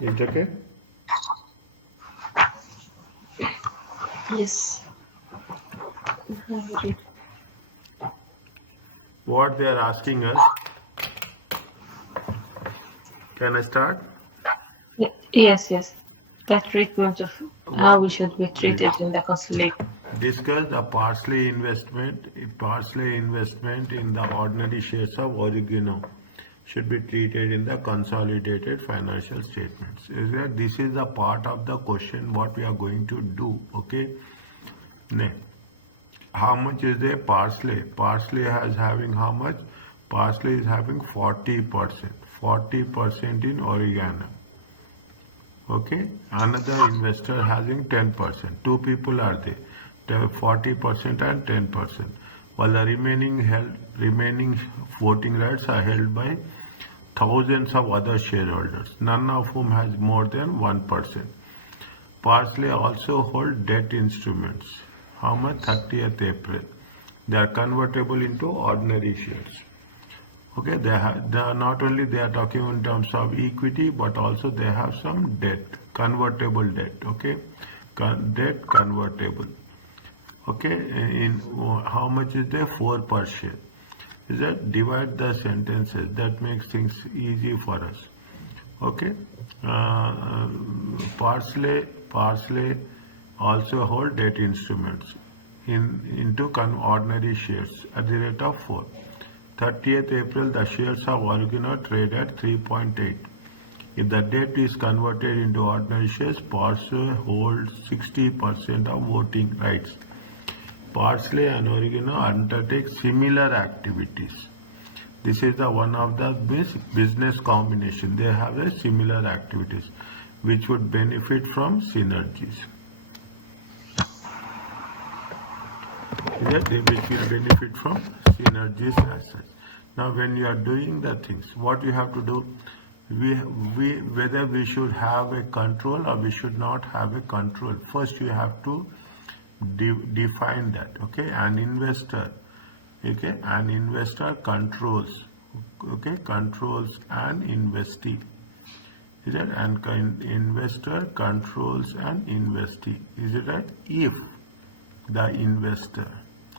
Is it okay? Yes. What they are asking us, can I start? Yes, yes. The treatment of how What we should be treated in the consulate. discuss the partially investment in the ordinary shares of Oregano should be treated in the consolidated financial statements. Is that this is the part of the question what we are going to do, okay? Now, how much is the parsley? Parsley has having how much? Parsley is having 40%. 40% in oregano. Okay, another investor having 10%. Two people are there. They have 40% and 10%. While the remaining voting rights are held by thousands of other shareholders, none of whom has more than 1%. Parsley also hold debt instruments. How much? 30th April. They are convertible into ordinary shares. Okay, they are not only they are talking in terms of equity, but also they have some debt, convertible debt. Okay, debt convertible. Okay, in how much is there? 4 per share. Is that divide the sentences? That makes things easy for us. Okay, parsley also hold debt instruments into ordinary shares at the rate of 4. 30th April, the shares of Oregano trade at 3.8. If the debt is converted into ordinary shares, Parsley holds 60% of voting rights. Parsley and Oregano undertake similar activities. This is the one of the business combination. They have a similar activities which would benefit from synergies. Which will benefit from synergies as such. Now, when you are doing the things, what you have to do, whether we should have a control or we should not have a control. First, you have to define that. Okay, an investor. Okay, an investor controls. Okay, controls an investee. Is it? An investor controls an investee. Is it right? If the investor,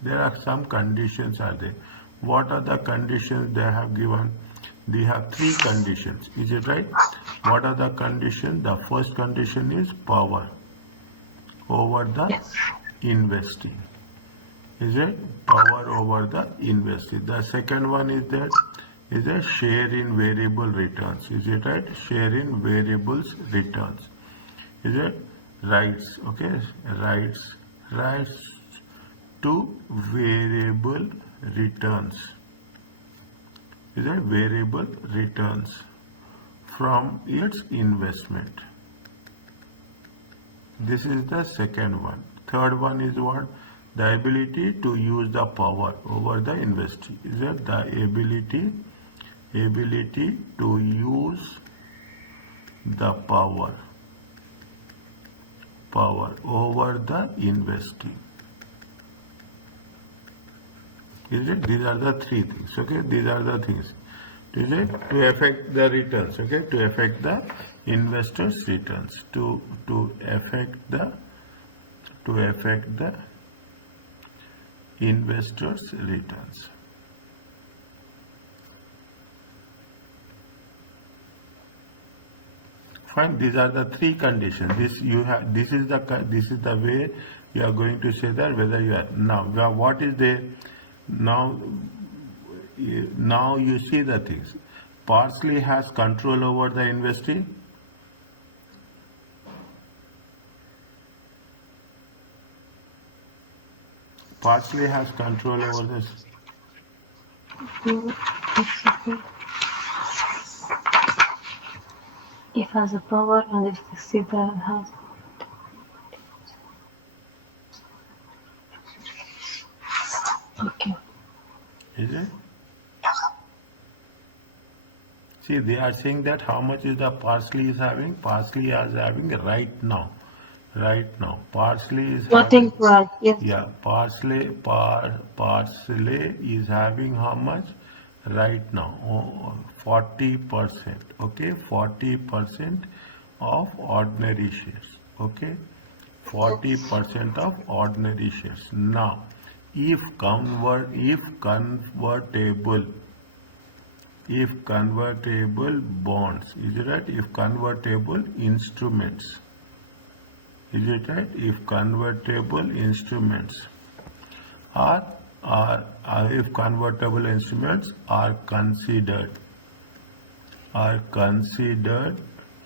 there are some conditions are there. What are the conditions they have given? They have 3 conditions. Is it right? What are the conditions? The first condition is power over the Yes. investee. Is it? Power over the investee. The second one is that is a share in variable returns. Is it right? Share in variables returns. Is it? Rights. Okay. Rights to variable returns. Is it? Variable returns from its investment. This is the second one. Third one is what? The ability to use the power over the investee. Is it? The ability to use the power over the investee. Is it? These are the 3 things. Okay, these are the things. Is it? To affect the returns. Okay, to affect the investors' returns. To affect the investors' returns. Fine. These are the 3 conditions. This you have. This is the way you are going to say that whether you are now. What is there? Now you see the things. Parsley has control over the investee. Parsley has control over this. It has a power and it has. Okay. Is it? See, they are saying that how much is the parsley is having? Parsley is having right now. Right now. Parsley is Voting having. right. Yes. Yeah, parsley is having how much? Right now, 40%. Okay, 40% of ordinary shares. Okay, 40% of ordinary shares. Now, if convertible bonds, is it right? If convertible instruments, is it right? If convertible instruments are if convertible instruments are considered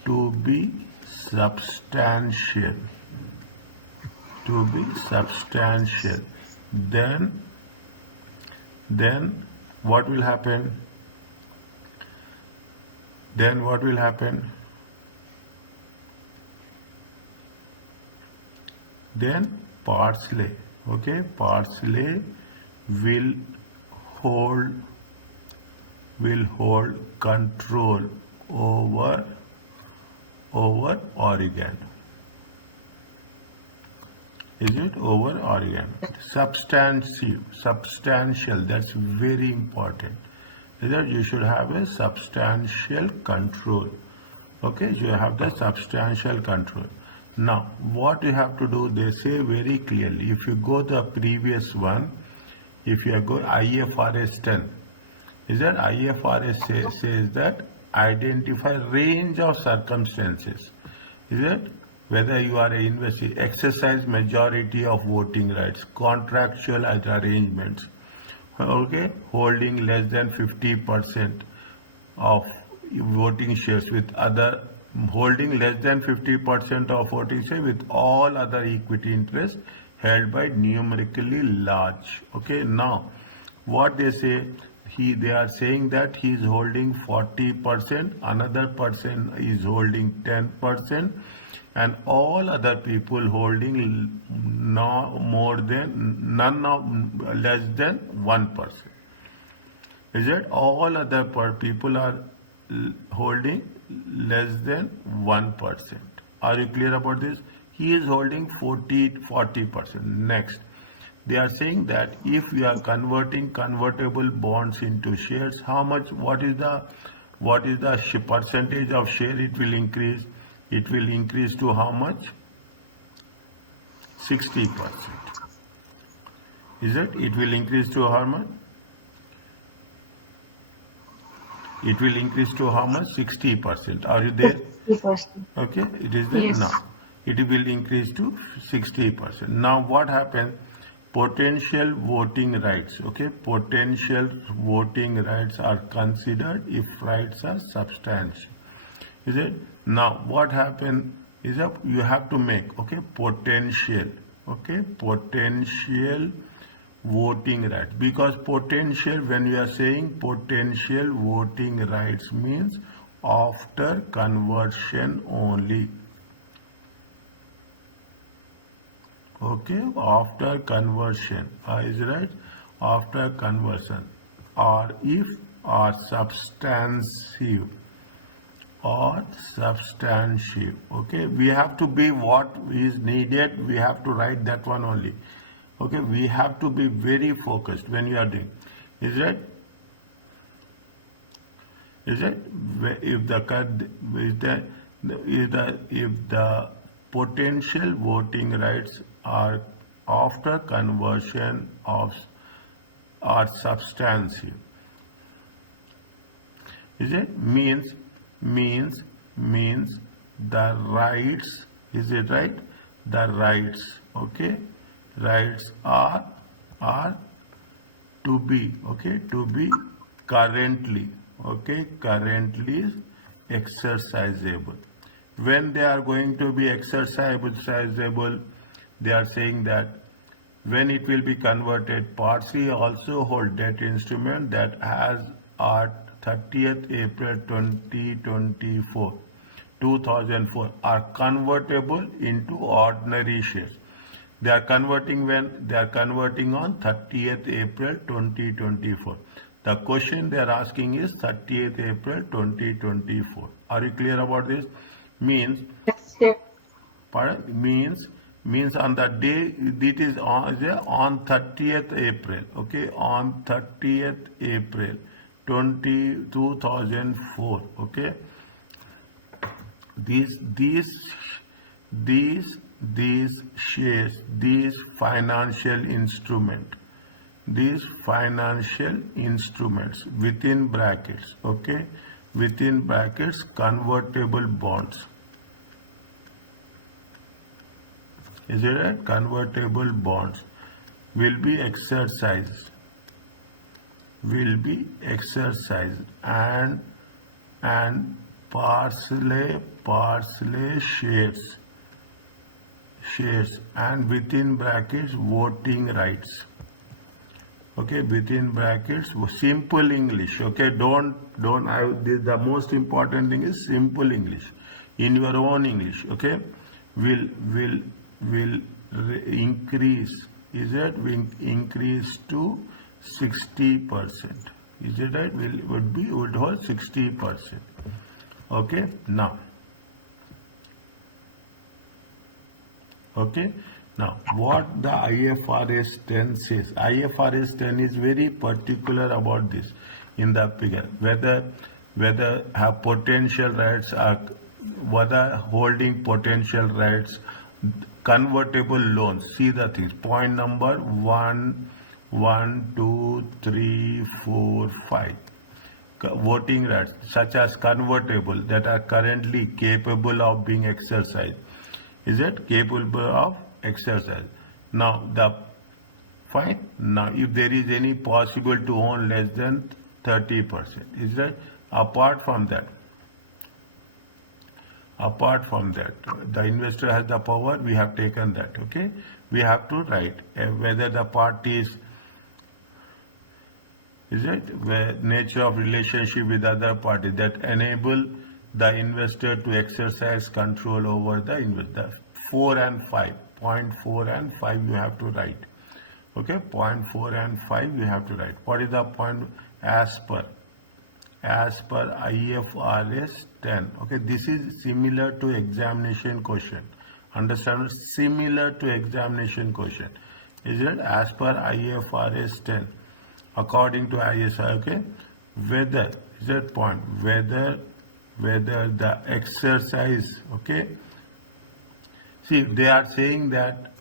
to be substantial, then what will happen? Then what will happen? Then Parsley, okay, Parsley will hold control over Oregon. Is it over Oregon? Substantial, that's very important. Is that you should have a substantial control. Okay, you have the substantial control. Now, what you have to do, they say very clearly. If you go the previous one, if you go IFRS 10, is that IFRS says that identify range of circumstances. Is it whether you are an investor, exercise majority of voting rights, contractual arrangements, okay, holding less than 50% of voting shares with other, holding less than 50% of voting shares with all other equity interests held by numerically large. Okay, now what they say, they are saying that he is holding 40%, another person is holding 10%, and all other people holding less than 1%. Is it all other people are holding less than 1%? Are you clear about this? He is holding 40%. Next, they are saying that if we are converting convertible bonds into shares, how much? What is the percentage of share it will increase? It will increase to how much? 60%. Is it? It will increase to how much? It will increase to how much? 60%. Are you there? 60%. Okay, it is there. Yes. Now it will increase to 60%. Now what happens? Potential voting rights. Okay, potential voting rights are considered if rights are substantial. Is it? Now what happens is that you have to make, okay, potential voting rights, because potential, when you are saying potential voting rights, means after conversion only. Okay, after conversion, is right? After conversion, or if are substantive. Okay, we have to be what is needed, we have to write that one only. Okay, we have to be very focused when you are doing. Is it? If the potential voting rights are after conversion are substantive. Is it? Means the rights, is it right? The rights, okay, rights are to be, okay, to be currently exercisable. When they are going to be exercisable, they are saying that when it will be converted, Parsley also hold debt instrument that has at 30th April 2004 are convertible into ordinary shares. They are converting when? They are converting on 30th April 2024. The question they are asking is 30th April 2024. Are you clear about this? Means, means on the day, it is on 30th April, okay, on 30th April 2004, okay, these shares, these financial instruments within brackets, okay, within brackets convertible bonds. Is it right? Convertible bonds will be exercised and parcel shares and within brackets voting rights. Okay, within brackets, simple English. Okay, the most important thing is simple English, in your own English. Okay, will increase. Is it will increase to 60%? Is it right? Would hold 60%. Okay, now. Okay, now what the IFRS 10 says. IFRS 10 is very particular about this in the figure, whether have potential rights are, whether holding potential rights, convertible loans. See the things. Point number 1, 2, 3, 4, 5. Voting rights such as convertible that are currently capable of being exercised. Is it capable of exercise? Now fine. Now if there is any possible to own less than 30%, is that apart from that, the investor has the power. We have taken that. Okay, we have to write whether the parties, is it, where nature of relationship with other parties that enable the investor to exercise control over the investor. 4 and 5, point 4 and 5 you have to write. Okay, point 4 and 5 you have to write. What is the point? As per IFRS 10. Okay, this is similar to examination question. Understand? Similar to examination question. Is it as per IFRS 10? According to ISI, okay, whether, is that point, whether the exercise, okay, see, they are saying that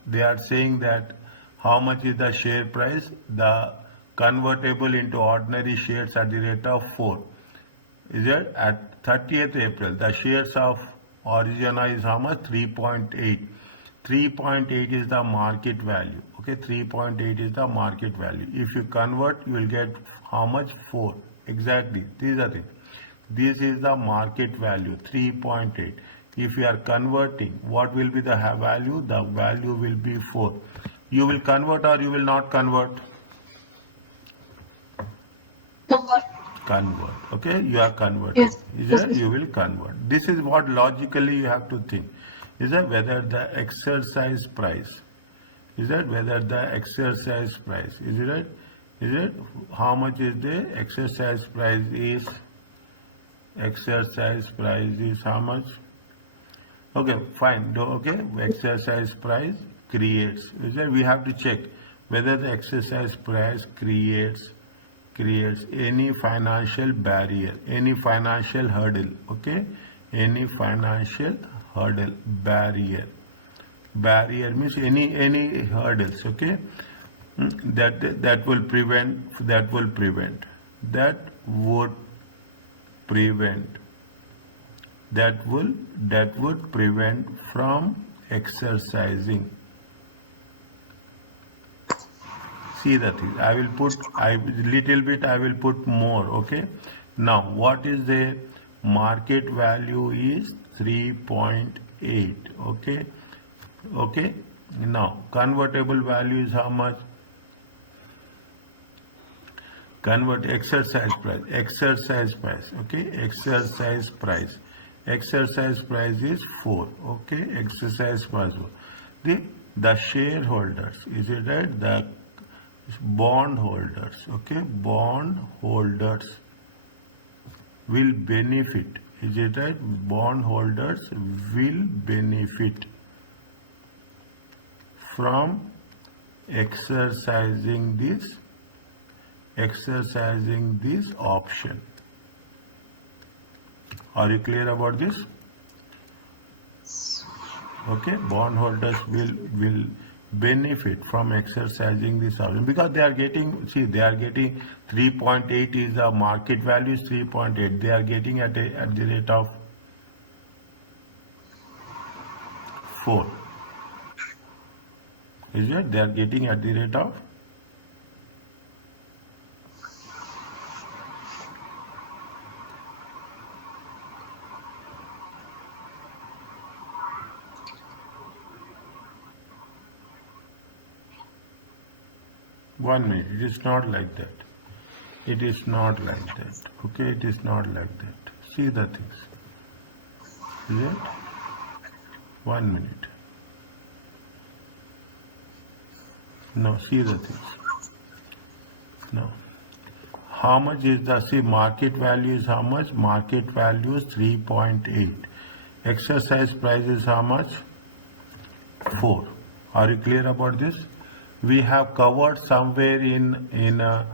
how much is the share price, the convertible into ordinary shares at the rate of 4. Is it at 30th April, the shares of Origina is how much? 3.8. 3.8 is the market value. Okay, 3.8 is the market value. If you convert, you will get how much? 4. Exactly. These are things. This is the market value, 3.8. If you are converting, what will be the value? The value will be 4. You will convert or you will not convert? Convert. Okay, you are converting. Yes. Is that you will convert? This is what logically you have to think. Is that whether the exercise price? Is that whether the exercise price? Is it right? Is it how much is the exercise price is? Exercise price is how much? Okay, fine. Okay, exercise price creates. Is that we have to check whether the exercise price creates any financial barrier, any financial hurdle. Okay, any financial hurdle, barrier means any hurdles. Okay, that would prevent from exercising. See the thing. I will put more. Okay. Now what is the market value is 3.8. Okay. Okay. Now convertible value is how much? Convert exercise price. Okay. Exercise price is 4. Okay. Exercise price 4. The shareholders, is it right? The bond holders. Okay. Bond holders will benefit. Is it right? Bond holders will benefit from exercising this option. Are you clear about this? Okay, bondholders will benefit from exercising this option because they are getting, see, they are getting 3.8 is the market value is 3.8. They are getting at the rate of 4. Is it? They are getting at the rate of 1 minute. It is not like that. It is not like that. Okay, it is not like that. See the things. Is it? 1 minute. No, see the things. No. How much is the, see, market value is how much? Market value is 3.8. Exercise price is how much? 4. Are you clear about this? We have covered somewhere in a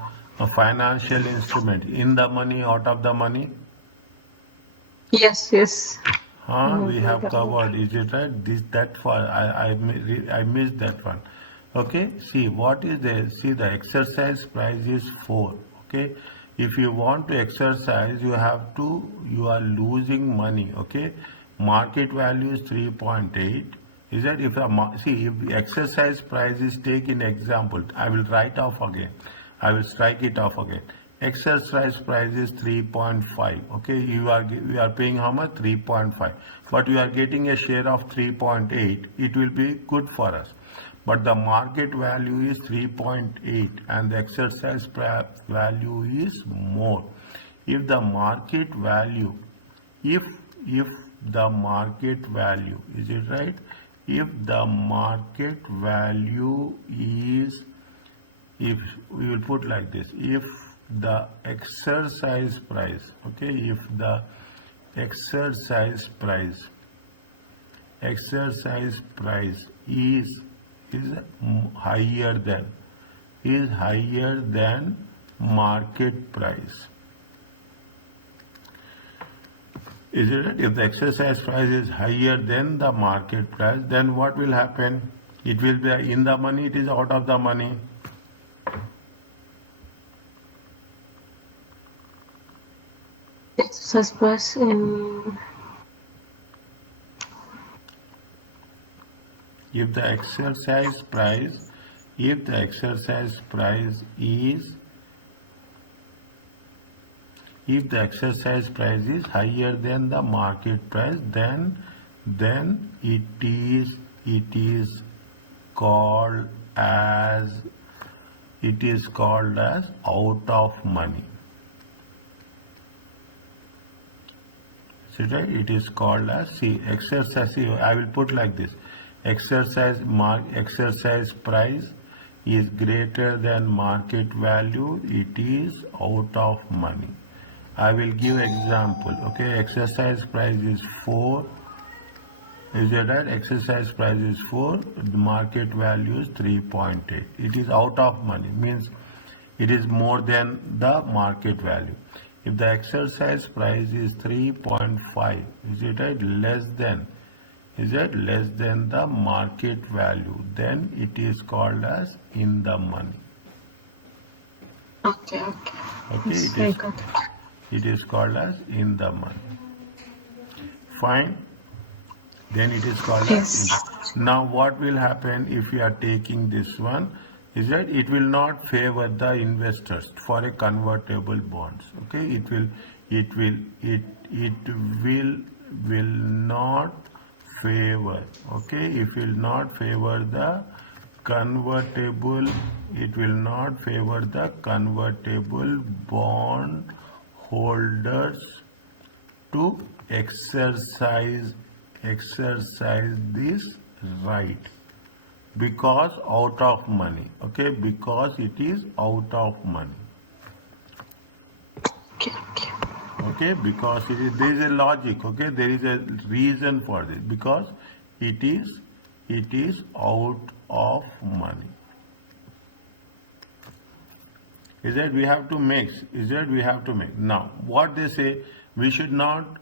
financial instrument, in the money, out of the money. Yes, yes. We have covered. Is it right? That far I missed that one. Okay. See what is there. See, the exercise price is 4. Okay. If you want to exercise, you are losing money. Okay. Market value is 3.8. Is that if the exercise price is taken example, I will write off again. I will strike it off again. Exercise price is 3.5. Okay, you are paying how much? 3.5. But you are getting a share of 3.8. It will be good for us. But the market value is 3.8 and the exercise value is more. If the market value, if the market value, is it right? If the market value is, if we will put like this, if the exercise price, okay, if the exercise price is higher than market price. Is it right? If the exercise price is higher than the market price, then what will happen? It will be in the money, it is out of the money. Exercise price in. If the exercise price is higher than the market price, then it is called as out of money. See, right? It is called as, see, exercise. See, I will put like this. Exercise price is greater than market value. It is out of money. I will give example. Okay, exercise price is 4. Is that right? Exercise price is 4. The market value is 3.8. It is out of money. Means it is more than the market value. If the exercise price is 3.5, is it right? Less than the market value, then it is called as in the money. Okay. Yes, it is called as in the money. Fine. Then it is called as in. Now what will happen if you are taking this one? Is that it will not favor the investors for a convertible bonds. Okay, it will not favor. Okay, it will not favor the convertible. It will not favor the convertible bond holders to exercise this right. Because out of money. Okay, because it is out of money. Okay, because there is a logic. Okay, there is a reason for this. Because it is out of money. Is that we have to mix? Is that we have to make? Now, what they say, we should not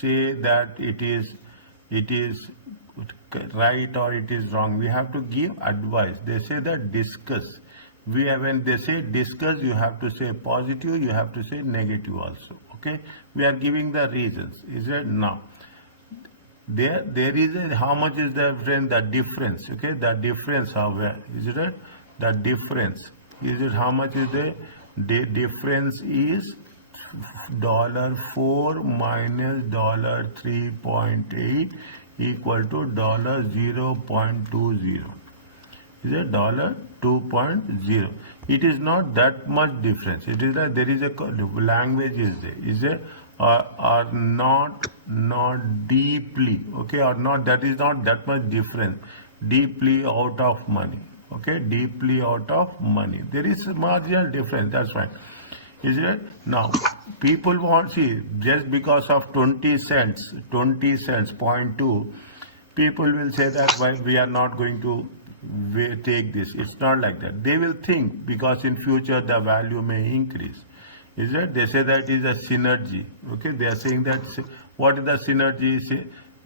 say that it is right or it is wrong. We have to give advice. They say that discuss. When they say discuss, you have to say positive, you have to say negative also. Okay, we are giving the reasons. Is it now? There is a, how much is the difference? Okay, the difference, is it the difference? Is it how much is the difference is $4 minus $3.8 equal to $0.20. Is a $2.0. It is not that much difference. It is that there is a language is there. Is a or not deeply, okay, or not, that is not that much difference. Deeply out of money. Okay, deeply out of money. There is a marginal difference, that's fine. Is it? Now, people want, see, just because of 20 cents, 0.2, people will say that why we are not going to take this. It's not like that. They will think because in future the value may increase. Is it? They say that is a synergy. Okay, they are saying that, what is the synergy?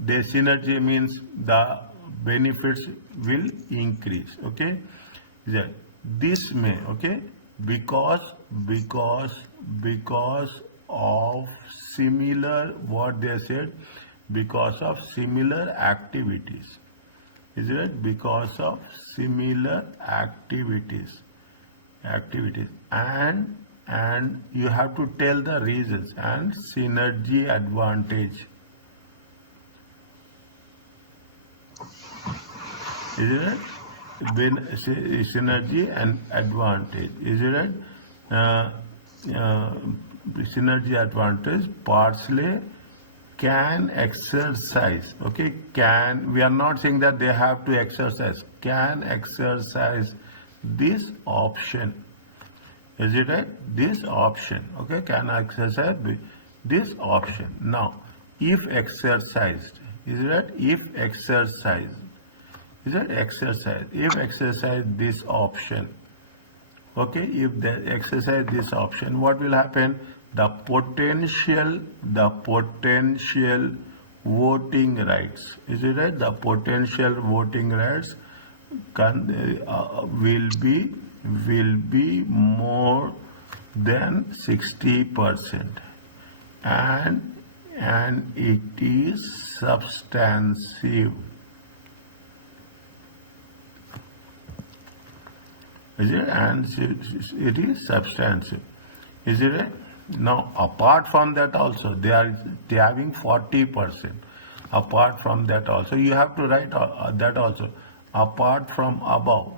The synergy means the benefits will increase. Okay, is that this may, okay, because of similar, what they said, because of similar activities. Is it? Because of similar activities and you have to tell the reasons and synergy advantage. Is it? When synergy and advantage, is it? Synergy advantage, partially can exercise. Okay, can, we are not saying that they have to exercise, can exercise this option. Is it right? This option. Okay, can exercise this option. Now, if exercised, is it right? If exercised, is it exercise? If exercise this option, okay, if they exercise this option, what will happen? The potential voting rights, is it right? The potential voting rights will be more than 60%, and it is substantive. Is it? And it is substantive. Is it right? Now, apart from that also, they are having 40%. Apart from that also, you have to write that also. Apart from above,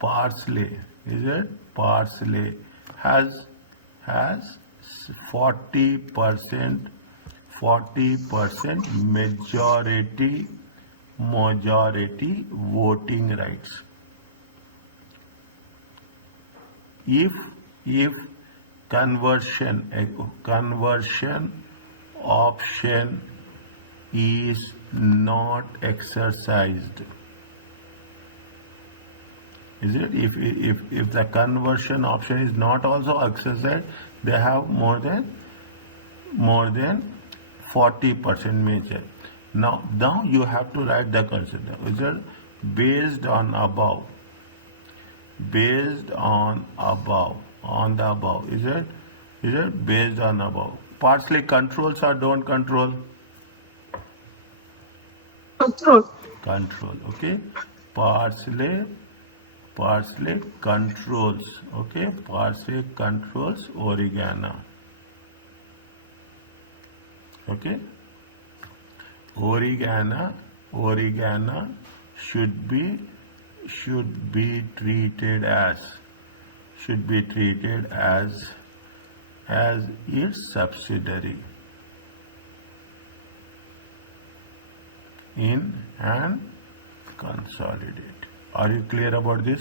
parsley, is it? Parsley has 40% majority voting rights. If conversion option is not exercised, is it? If the conversion option is not also exercised, they have more than 40% major. Now you have to write the consider. Is it? Based on the above, is it? Based on above. Partially controls or don't control? Control, okay. Partially controls, okay. Partially controls oregano, okay. Oregano should be treated as its subsidiary in and consolidate. Are you clear about this?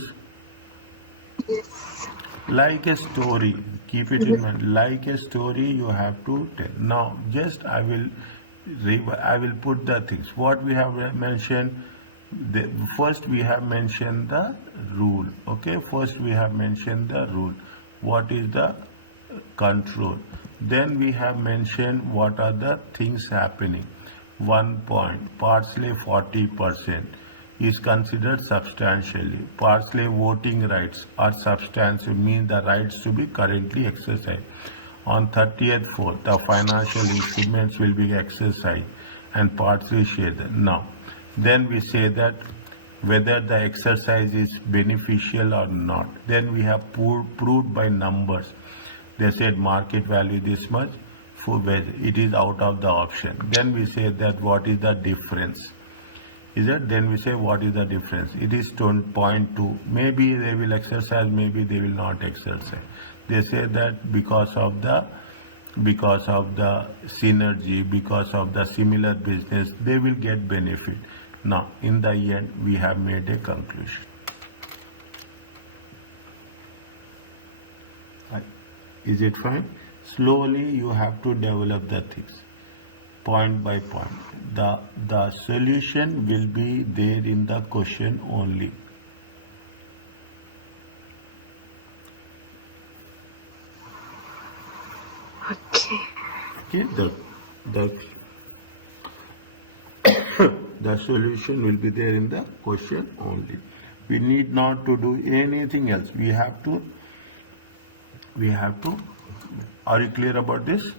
Yes. Like a story, keep it in mind. Like a story, you have to tell. Now, just I will put the things. What we have mentioned. First we have mentioned the rule. Okay, first we have mentioned the rule. What is the control? Then we have mentioned what are the things happening. 1 point, partially 40% is considered substantially. Partially voting rights are substantial, means the rights to be currently exercised. On 30th 4th, the financial instruments will be exercised and partially shared. Now, then we say that whether the exercise is beneficial or not. Then we have proved by numbers. They said market value this much, it is out of the option. Then we say that what is the difference? Is it? Then we say what is the difference? It is 0.2. Maybe they will exercise, maybe they will not exercise. They say that because of the synergy, because of the similar business, they will get benefit. Now, in the end, we have made a conclusion. Is it fine? Slowly, you have to develop the things, point by point. The solution will be there in the question only. Okay. Okay, the solution will be there in the question only. We need not to do anything else. We have to. Are you clear about this?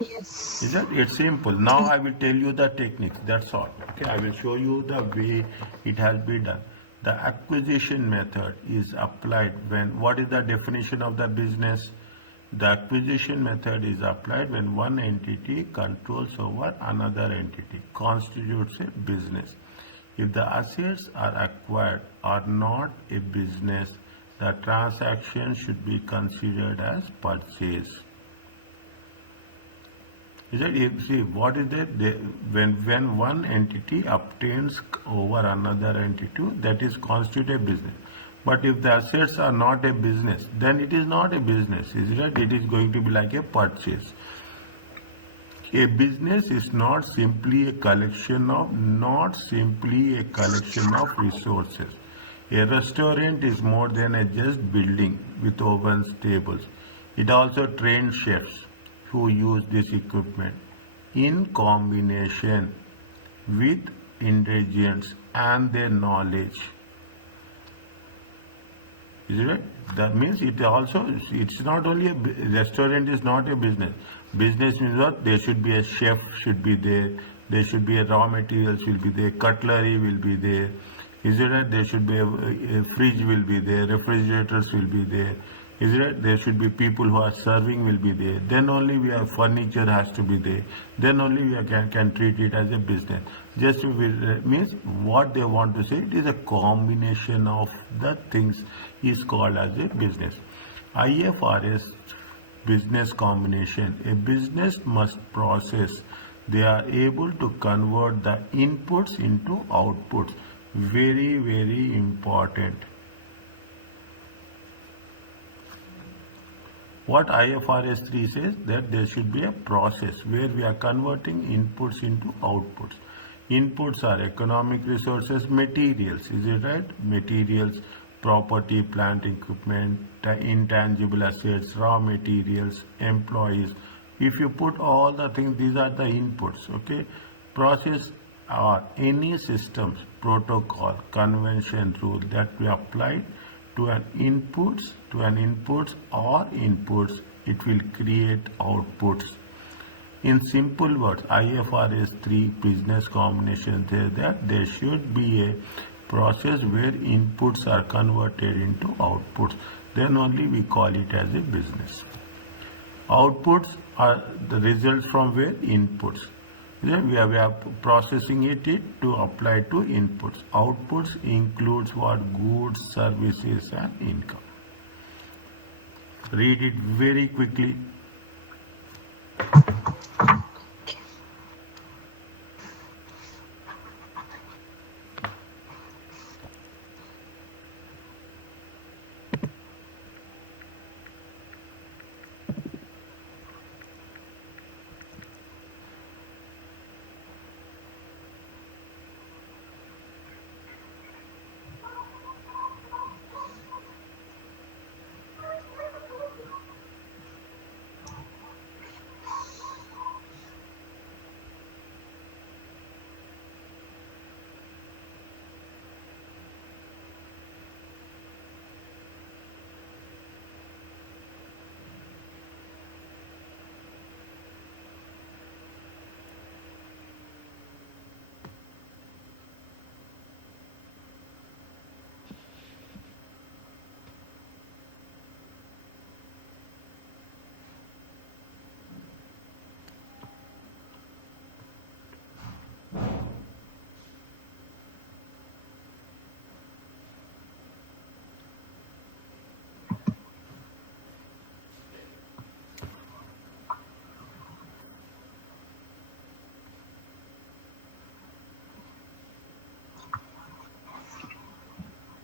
Yes. Is that? It's simple. Now I will tell you the techniques. That's all. Okay, I will show you the way it has been done. The acquisition method is applied when, what is the definition of the business? The acquisition method is applied when one entity controls over another entity, constitutes a business. If the assets are acquired are not a business, the transaction should be considered as purchase. Is it? See, what is that? When one entity obtains over another entity, that is constitute a business. But if the assets are not a business, then it is not a business. Is it? It is going to be like a purchase. A business is not simply a collection of resources. A restaurant is more than a just building with ovens, tables. It also trains chefs who use this equipment in combination with ingredients and their knowledge. Is it right? That means it's not only a restaurant is not a business. Business means what? There should be a chef should be there. There should be a raw materials will be there. Cutlery will be there. Is it right? There should be a fridge will be there. Refrigerators will be there. Is it right? There should be people who are serving will be there. Then only we have furniture has to be there. Then only we can treat it as a business. Just means what they want to say. It is a combination of the things is called as a business. IFRS business combination. A business must process. They are able to convert the inputs into outputs. Very, very important. What IFRS 3 says that there should be a process where we are converting inputs into outputs. Inputs are economic resources, materials. Is it right? Materials, property, plant, equipment, intangible assets, raw materials, employees. If you put all the things, these are the inputs. Okay. Process are any systems, protocol, convention, rule that we apply to an inputs or inputs, it will create outputs. In simple words, IFRS 3 business combination says that there should be a process where inputs are converted into outputs. Then only we call it as a business. Outputs are the results from where inputs. Then we are processing it to apply to inputs. Outputs includes what? Goods, services and income. Read it very quickly.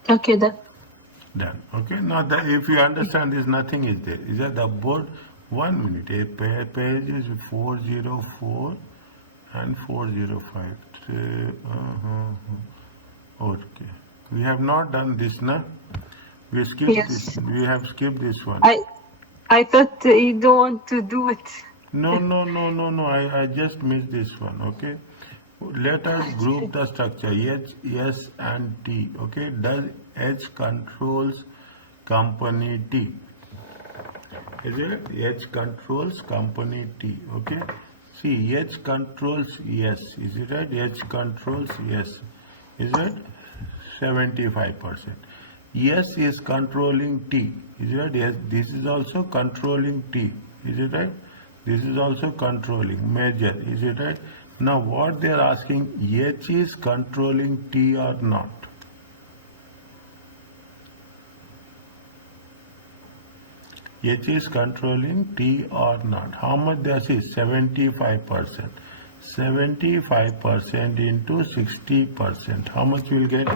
Okay, then. Done. Okay. Now, if you understand this, nothing is there. Is that the board? 1 minute. A page is 404 and 405. Okay. We have not done this, na? We skipped this. Yes. We have skipped this one. I thought you don't want to do it. No. I just missed this one. Okay. Let us group the structure H, S, and T. Okay. Does H controls company T? Is it? H controls company T. Okay. See, H controls yes. Is it right? H controls yes. Is it? 75%. Yes is controlling T. Is it right? Yes. This is also controlling T. Is it right? This is also controlling major. Is it right? Now what they are asking, H is controlling T or not? H is controlling T or not? How much they see? 75%. 75% into 60%. How much will get?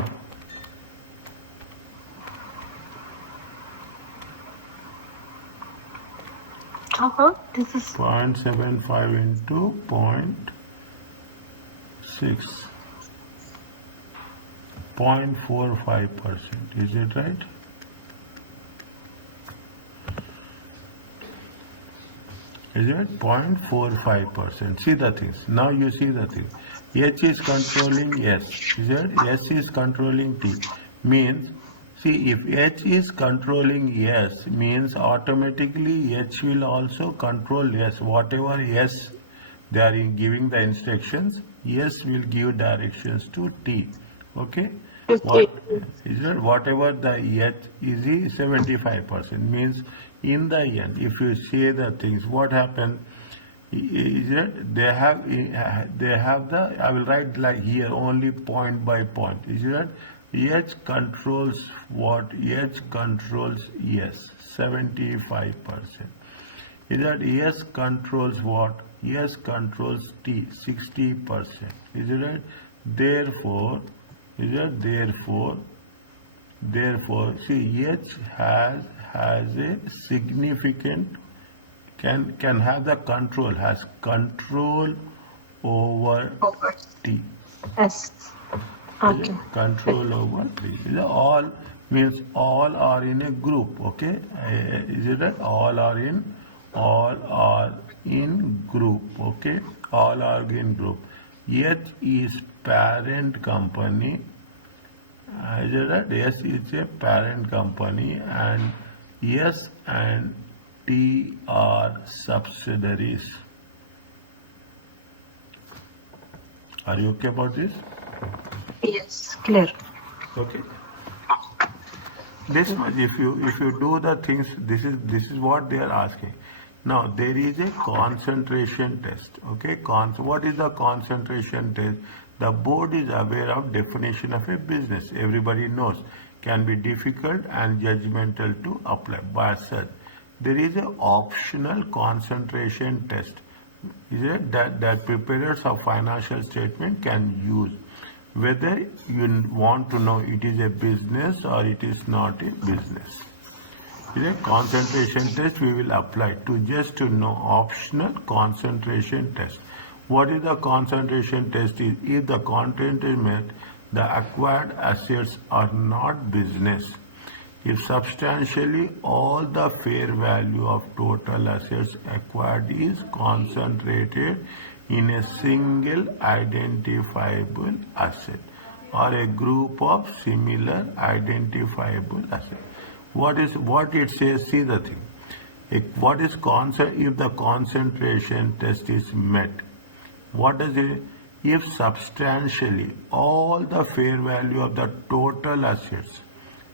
This is 0.75 into 0.6. 0.45%. Is it right? Is it 0.45%? See the things. Now you see the thing. H is controlling S. Is it? S is controlling T. Means, see, if H is controlling S, means automatically H will also control S. Whatever S they are giving the instructions, S will give directions to T. Okay? What is it? Whatever the H is 75% means in the end, if you say the things, what happened? Is it? They have the. I will write like here only point by point. Is it? H controls what? H controls yes, 75%. Is that S controls what? S controls T, 60%. Is it right? Therefore, is it? Therefore, see, H has a significant, can have the control, has control over T. S. Okay. Control over T. All means all are in a group. Okay, is it right? All are in group. Okay, all are in group. H is parent company. Is it right? S is a parent company, and S and T are subsidiaries. Are you okay about this? Yes, clear. Okay. This much, if you do the things, this is what they are asking. Now there is a concentration test. Okay, what is the concentration test? The board is aware of definition of a business. Everybody knows can be difficult and judgmental to apply. But such, there is an optional concentration test. Is it that preparers of financial statement can use? Whether you want to know it is a business or it is not a business. Is a concentration test we will apply to know optional concentration test. What is the concentration test? Is if the content is met, the acquired assets are not business. If substantially all the fair value of total assets acquired is concentrated in a single identifiable asset or a group of similar identifiable assets. What it says? See the thing. If the concentration test is met? What does it? If substantially all the fair value of the total assets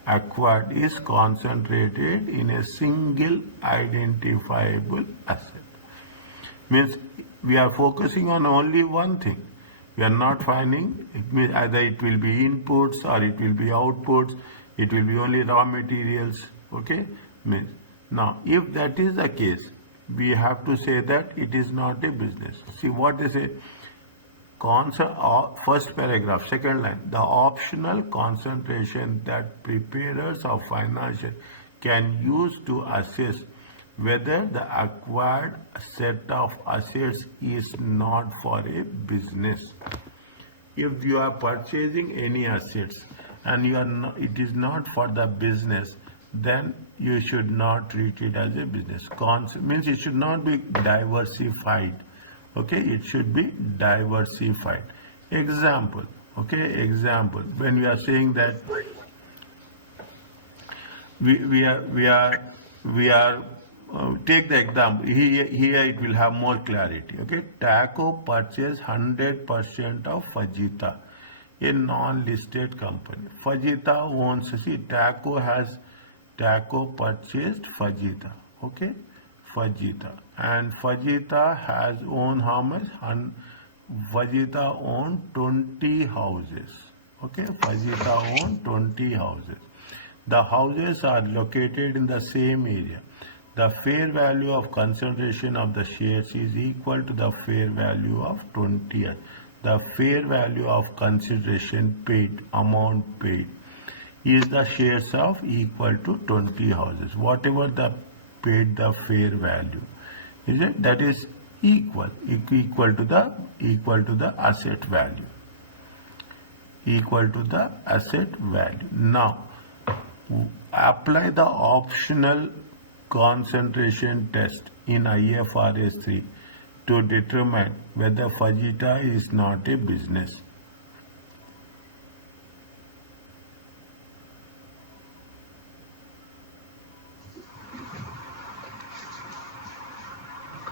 acquired is concentrated in a single identifiable asset. Means we are focusing on only one thing. We are not finding, it means either it will be inputs or it will be outputs, it will be only raw materials. Okay? Means now if that is the case, we have to say that it is not a business. See what they say, first paragraph, second line, the optional concentration that preparers of financial can use to assess whether the acquired set of assets is not for a business. If you are purchasing any assets and it is not for the business, then you should not treat it as a business. Means it should not be diversified. Okay, it should be diversified. Example. Okay, example. When we are saying that we are take the example here it will have more clarity. Okay, TACO purchased 100% of Fajita, a non-listed company. Fajita owns, see, TACO purchased Fajita. Okay, Fajita, and Fajita has owned how much? Fajita owned 20 houses. Okay, Fajita owned 20 houses. The houses are located in the same area. The fair value of consideration of the shares is equal to the fair value of 20. The fair value of consideration paid, amount paid, is the shares of equal to 20 houses. Whatever the paid the fair value, is it? That is equal to the asset value. Equal to the asset value. Now, apply the optional concentration test in IFRS 3 to determine whether Fajita is not a business.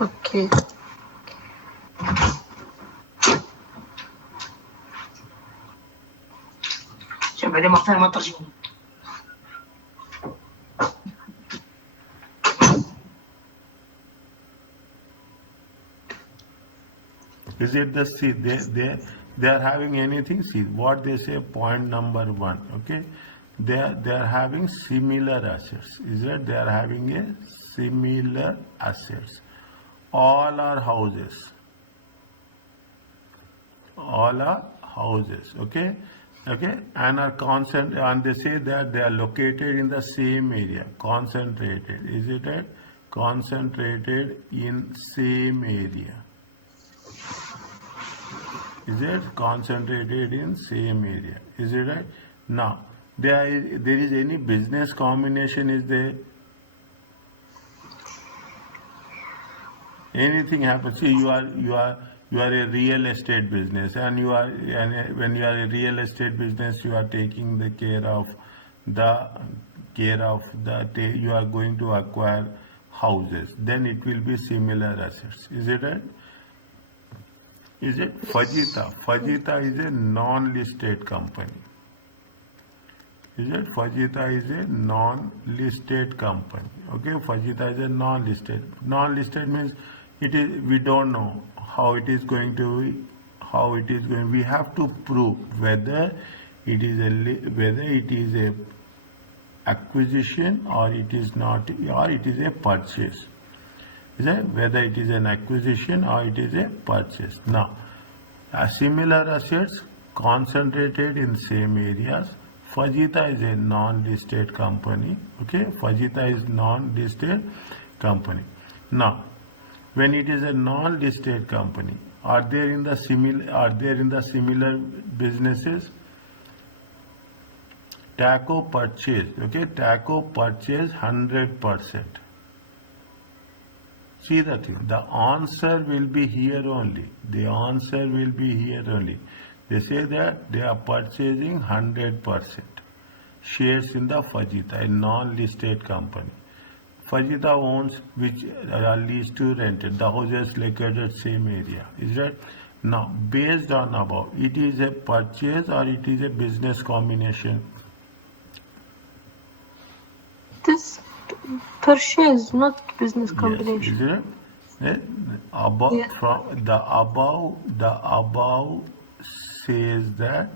Okay. بعدين ما فهم ما ترجمه. Is it the, see, they are having anything? See what they say, point number 1. Okay, they are having similar assets. Is it? They are having a similar assets. All are houses. All are houses. Okay, okay, and are constant, and they say that they are located in the same area. Concentrated. Is it right? Concentrated in same area. Is it concentrated in same area? Is it right? Now, there is any business combination, is there? Anything happens. See, you are a real estate business, and when you are a real estate business, you are taking the care of you are going to acquire houses. Then it will be similar assets. Is it right? Is it? Fajita. Fajita is a non-listed company. Is it? Fajita is a non-listed company. Okay, Fajita is a non-listed. Non-listed means it is. We don't know how it is going to. How it is going. We have to prove whether it is a acquisition or it is not, or it is a purchase. Is it? Whether it is an acquisition or it is a purchase. Now, similar assets concentrated in same areas. Fajita is a non-listed company. Okay, Fajita is non-listed company. Now, when it is a non-listed company, are there in the similar businesses? TACO purchase. Okay, TACO purchase 100%. See the thing. The answer will be here only. The answer will be here only. They say that they are purchasing 100% shares in the Fajita, a non-listed company. Fajita owns which are leased to rented. The houses located same area. Is that? Now, based on above, it is a purchase or it is a business combination? This purchase, not business combination. Yes, is it? Above, Yeah. from the above says that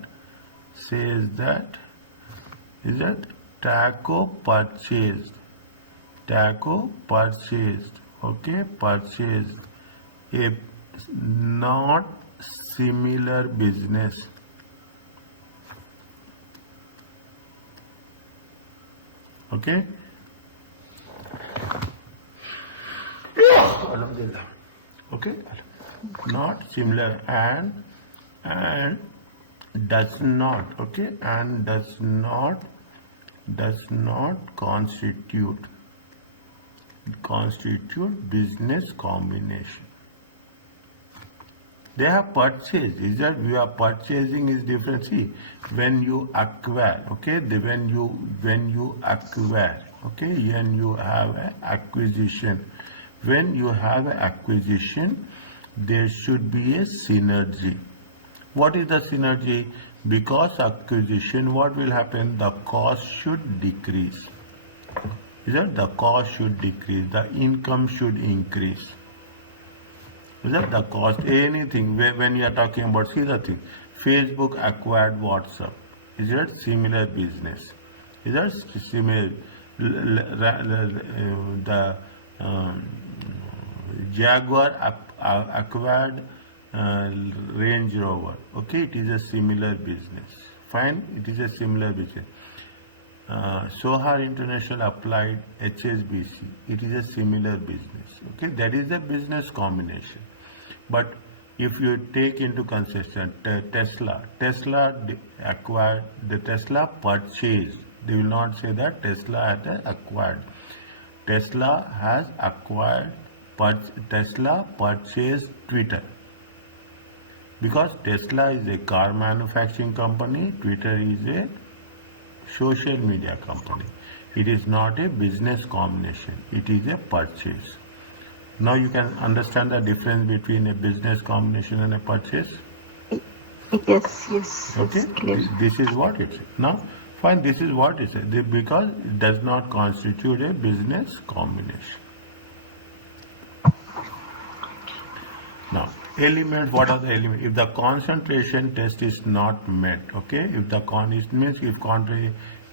is that TACO purchased. TACO purchased. Okay, purchased a not similar business. Okay. Alhamdulillah. Okay. Not similar and does not. Okay. And does not constitute business combination. They have purchased. Is that we are purchasing is different. See, when you acquire, okay, when you acquire, okay, when you have an acquisition, when you have an acquisition, there should be a synergy. What is the synergy? Because acquisition, what will happen? The cost should decrease. Is that the cost should decrease? The income should increase. Is that the cost? Anything when you are talking about, see the thing. Facebook acquired WhatsApp. Is that similar business? Is that similar? The Jaguar acquired Range Rover. Okay, it is a similar business. Fine, it is a similar business. Sohar International applied HSBC. It is a similar business. Okay, that is the business combination. But if you take into consideration Tesla acquired, the Tesla purchased. They will not say that Tesla has acquired. Tesla has acquired. Tesla purchased Twitter. Because Tesla is a car manufacturing company, Twitter is a social media company. It is not a business combination. It is a purchase. Now you can understand the difference between a business combination and a purchase. Yes, yes. Okay. It's clear. This is what it is. Now, fine. This is what it is because it does not constitute a business combination. Now, elements. What are the elements? If the concentration test is not met, okay. If the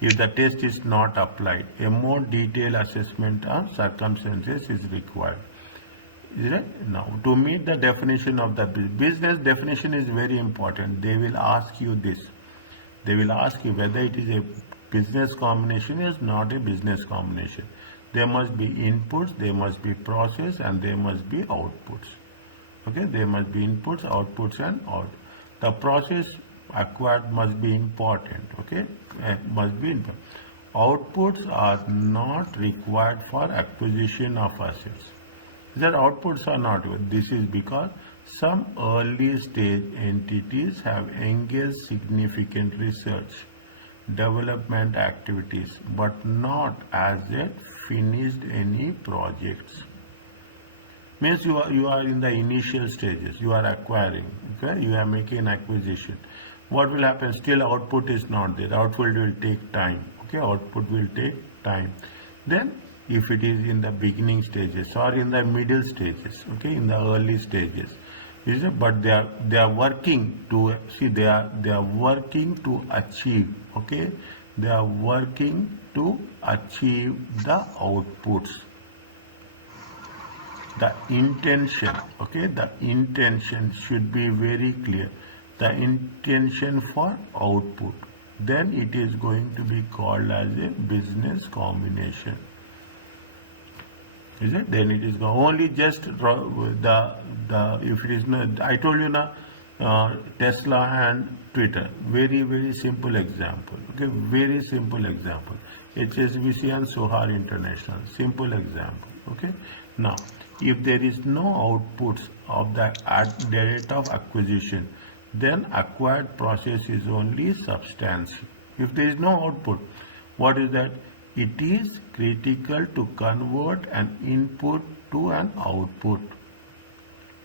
if the test is not applied, a more detailed assessment of circumstances is required. Is it? Now, to meet the definition of the business definition is very important. They will ask you this. They will ask you whether it is a business combination or not a business combination. There must be inputs, there must be process, and there must be outputs. Okay, there must be inputs, outputs, and out. The process acquired must be important. Okay, must be important. Outputs are not required for acquisition of assets. Their outputs are not good. This is because some early stage entities have engaged significant research, development activities, but not as yet finished any projects. Means you are in the initial stages. You are acquiring. Okay, you are making an acquisition. What will happen? Still output is not there. Output will take time. Okay, output will take time. Then, if it is in the beginning stages or in the middle stages, okay, in the early stages, is it? But they are working to see. They are working to achieve. Okay, they are working to achieve the outputs. The intention, okay, the intention should be very clear. The intention for output, then it is going to be called as a business combination. Is it? Then it is only just the if it is not. I told you now, Tesla and Twitter. Very simple example. Okay, very simple example. HSBC and Sohar International. Simple example. Okay. Now, if there is no outputs of the date of acquisition, then acquired process is only substantial. If there is no output, what is that? It is critical to convert an input to an output.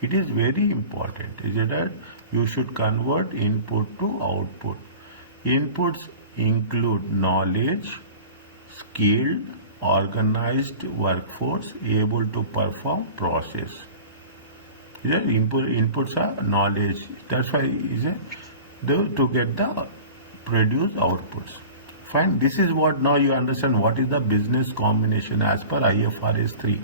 It is very important, is it that you should convert input to output. Inputs include knowledge, skilled, organized workforce able to perform process. Is it? Inputs are knowledge. That's why is it to get the produce outputs. Fine. This is what now you understand what is the business combination as per IFRS 3.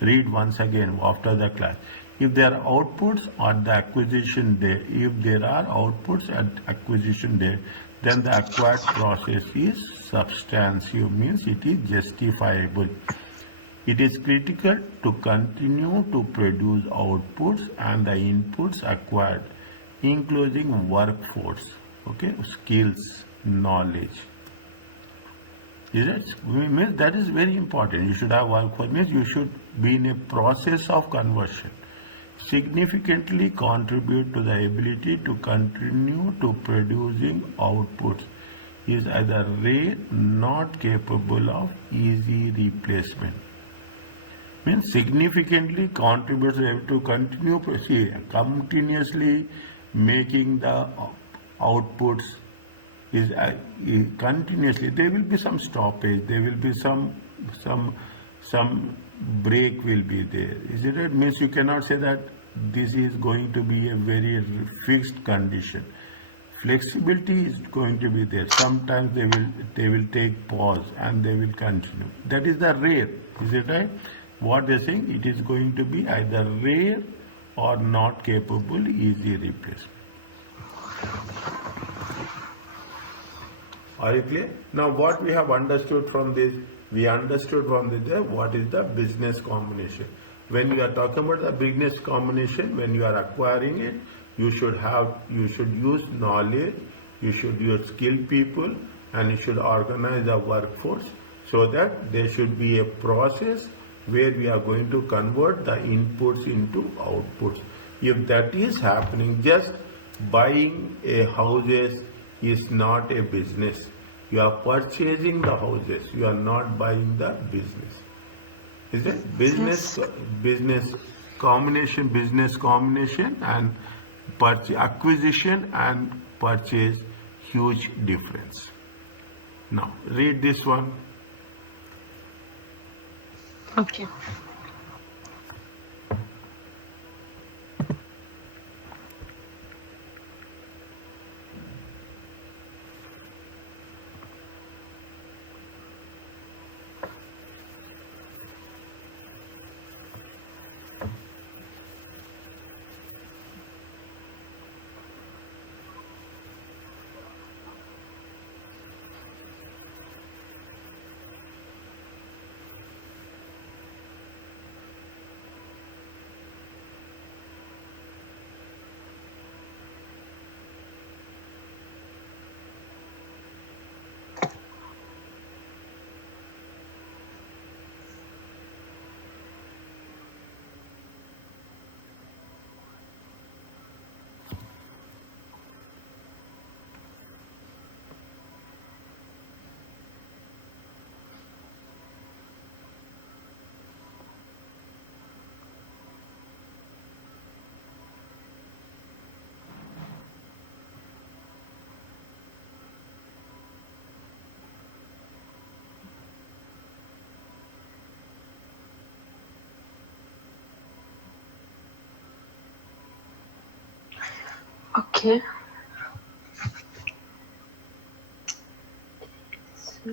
Read once again after the class. If there are outputs at the acquisition day, if there are outputs at acquisition day, then the acquired process is substantive, means it is justifiable. It is critical to continue to produce outputs and the inputs acquired, including workforce, okay, skills, knowledge. Is it? Means that is very important. You should have workforce, means you should be in a process of conversion. Significantly contribute to the ability to continue to producing outputs is either rare, not capable of easy replacement. Means significantly contributes to continue continuously making the outputs is continuously. There will be some stoppage, there will be some break will be there. Is it right? Means you cannot say that this is going to be a very fixed condition. Flexibility is going to be there. Sometimes they will take pause and they will continue. That is the rare. Is it right? What they are saying, it is going to be either rare or not capable easy replacement. Are you clear? Now what we have understood from this, we understood from this what is the business combination. When you are talking about the business combination, when you are acquiring it, you should use knowledge, you should use skilled people, and you should organize the workforce so that there should be a process where we are going to convert the inputs into outputs. If that is happening, just buying a houses is not a business. You are purchasing the houses, you are not buying the business. Is it? Business combination and acquisition and purchase, huge difference. Now read this one. Okay. Okay. So,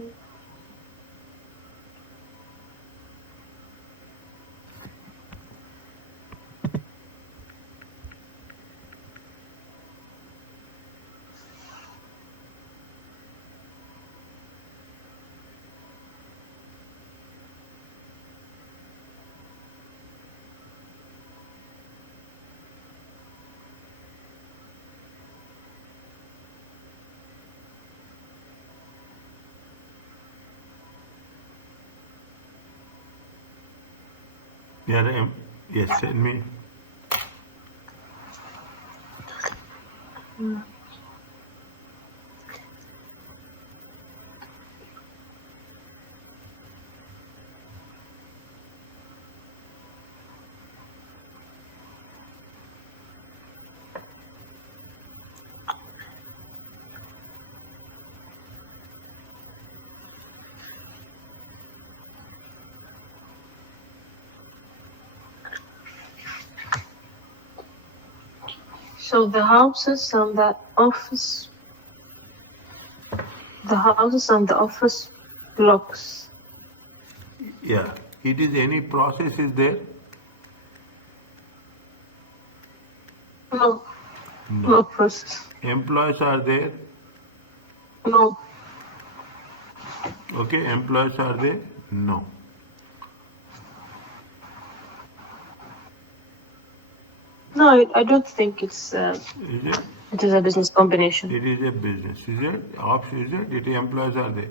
Yeah, yes, send me. so the houses and the office blocks. Yeah, it is any process is there. No. No. No process. Employees are there? No. Okay, employees are there? No. No, I don't think Is it? it is a business combination. It is a business. Is it? Option is it? It employees are there.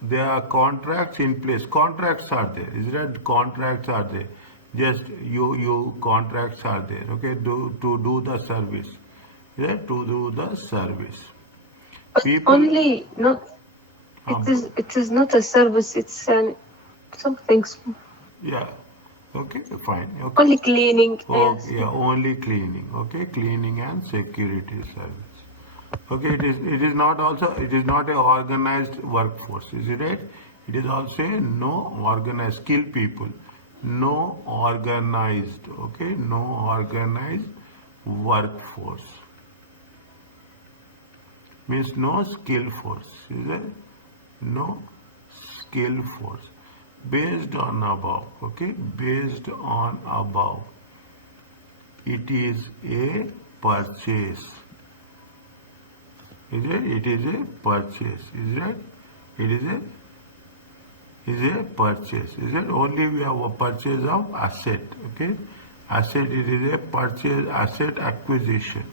There are contracts in place. Contracts are there. Is it? Contracts are there. Just you contracts are there. Okay, to do the service. Yeah, to do the service. But People. only not. It is not a service. It's something Yeah. Okay, fine. Okay. only cleaning. Oh, Yes. yeah, only cleaning. Okay, cleaning and security service. Okay, it is not also, it is not a organized workforce, is it right? It is also a no organized skilled people. No organized, okay, no organized workforce. Means no skill force, is it? No skill force. Based on above, okay, based on above, it is a purchase. Is it? It is a purchase. Is it? It is a purchase. Is it? Only we have a purchase of asset. Okay? Asset, it is a purchase, asset acquisition.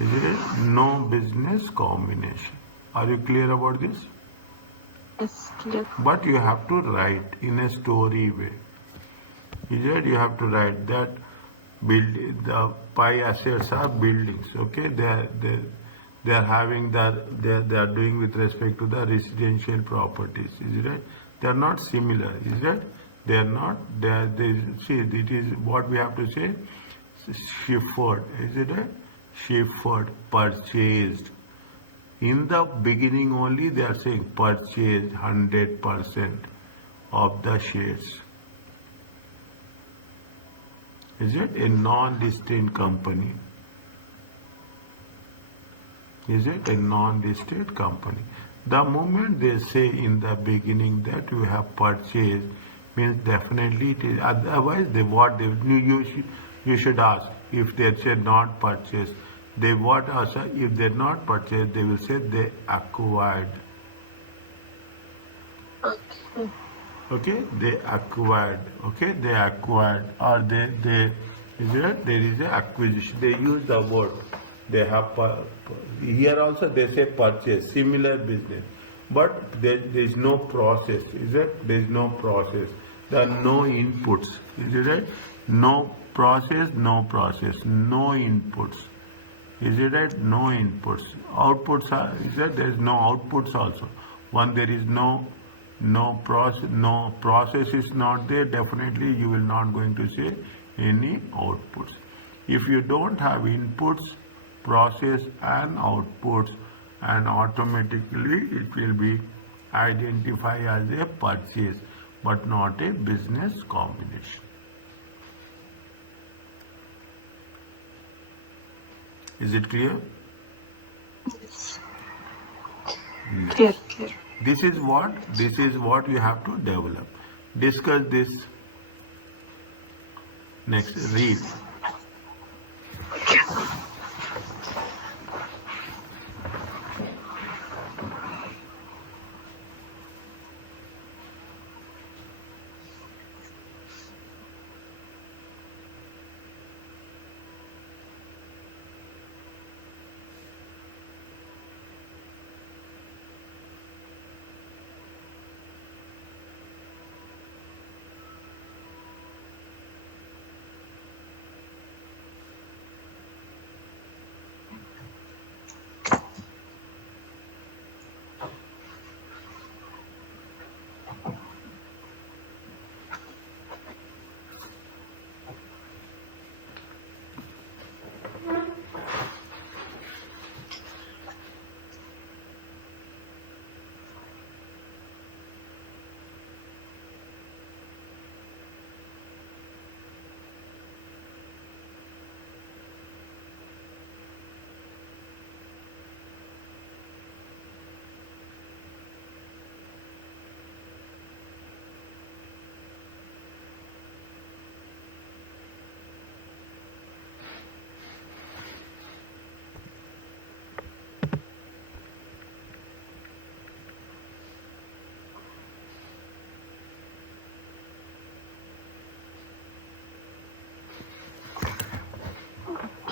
Is it? No business combination. Are you clear about this? Yes. Clear. But you have to write in a story way. Is it? You have to write that the pie assets are buildings. Okay? They are having that they are doing with respect to the residential properties. Is it right? They are not similar. Is it? They are not. They see. It is what we have to say. Shifted. Is it right? Shifted. Purchased. In the beginning only they are saying purchased 100% of the shares. Is it a non-distinct company? Is it a non-listed company? The moment they say in the beginning that you have purchased means definitely it is. Otherwise, you should ask if they say not purchased. They what answer? If they not purchased, they will say they acquired. Okay. Okay, they acquired. Okay, they acquired or they there is a acquisition. They use the word. They have here also they say purchase, similar business, but there is no process. Is it? There is no process. There are no inputs. Is it right? No process, no process, no inputs. Is it right? No inputs. Outputs are. Is that there is no outputs also. One there is no process is not there. Definitely you will not going to say any outputs. If you don't have inputs, process and outputs, and automatically it will be identified as a purchase but not a business combination. Is it clear? Yes. Clear. Clear. This is what you have to develop. Discuss this next. Read.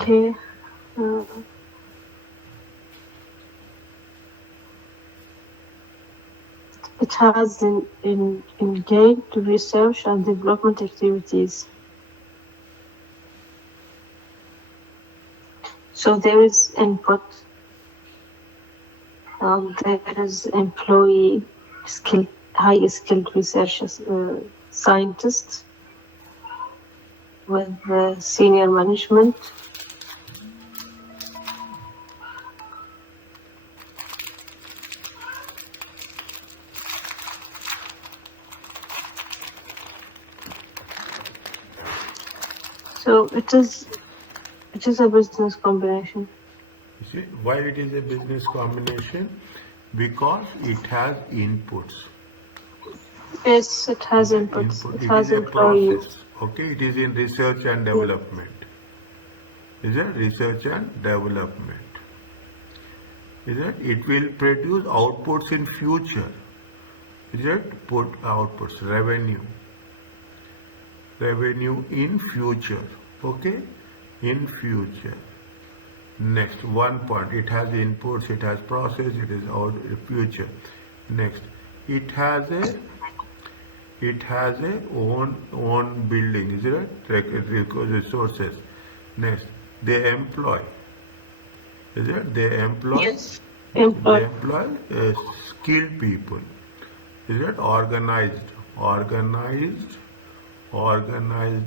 Okay. It has engaged research and development activities. So there is input, and there is employee high skilled research scientists with senior management. So it is a business combination. You see why it is a business combination? Because it has inputs. Yes, it has inputs. Input. It It has is a employees. process. Okay, it is in research and development. Is it research and development? Is it? It will produce outputs in future. Is it? Put outputs, revenue. Revenue in future. Okay, in future. Next, one point. It has inputs. It has process. It is out future. Next, it has a own building. Is it? Resources. Next, they employ. Is it? They employ. Yes. They Employ. employ skilled people. Is it? Organized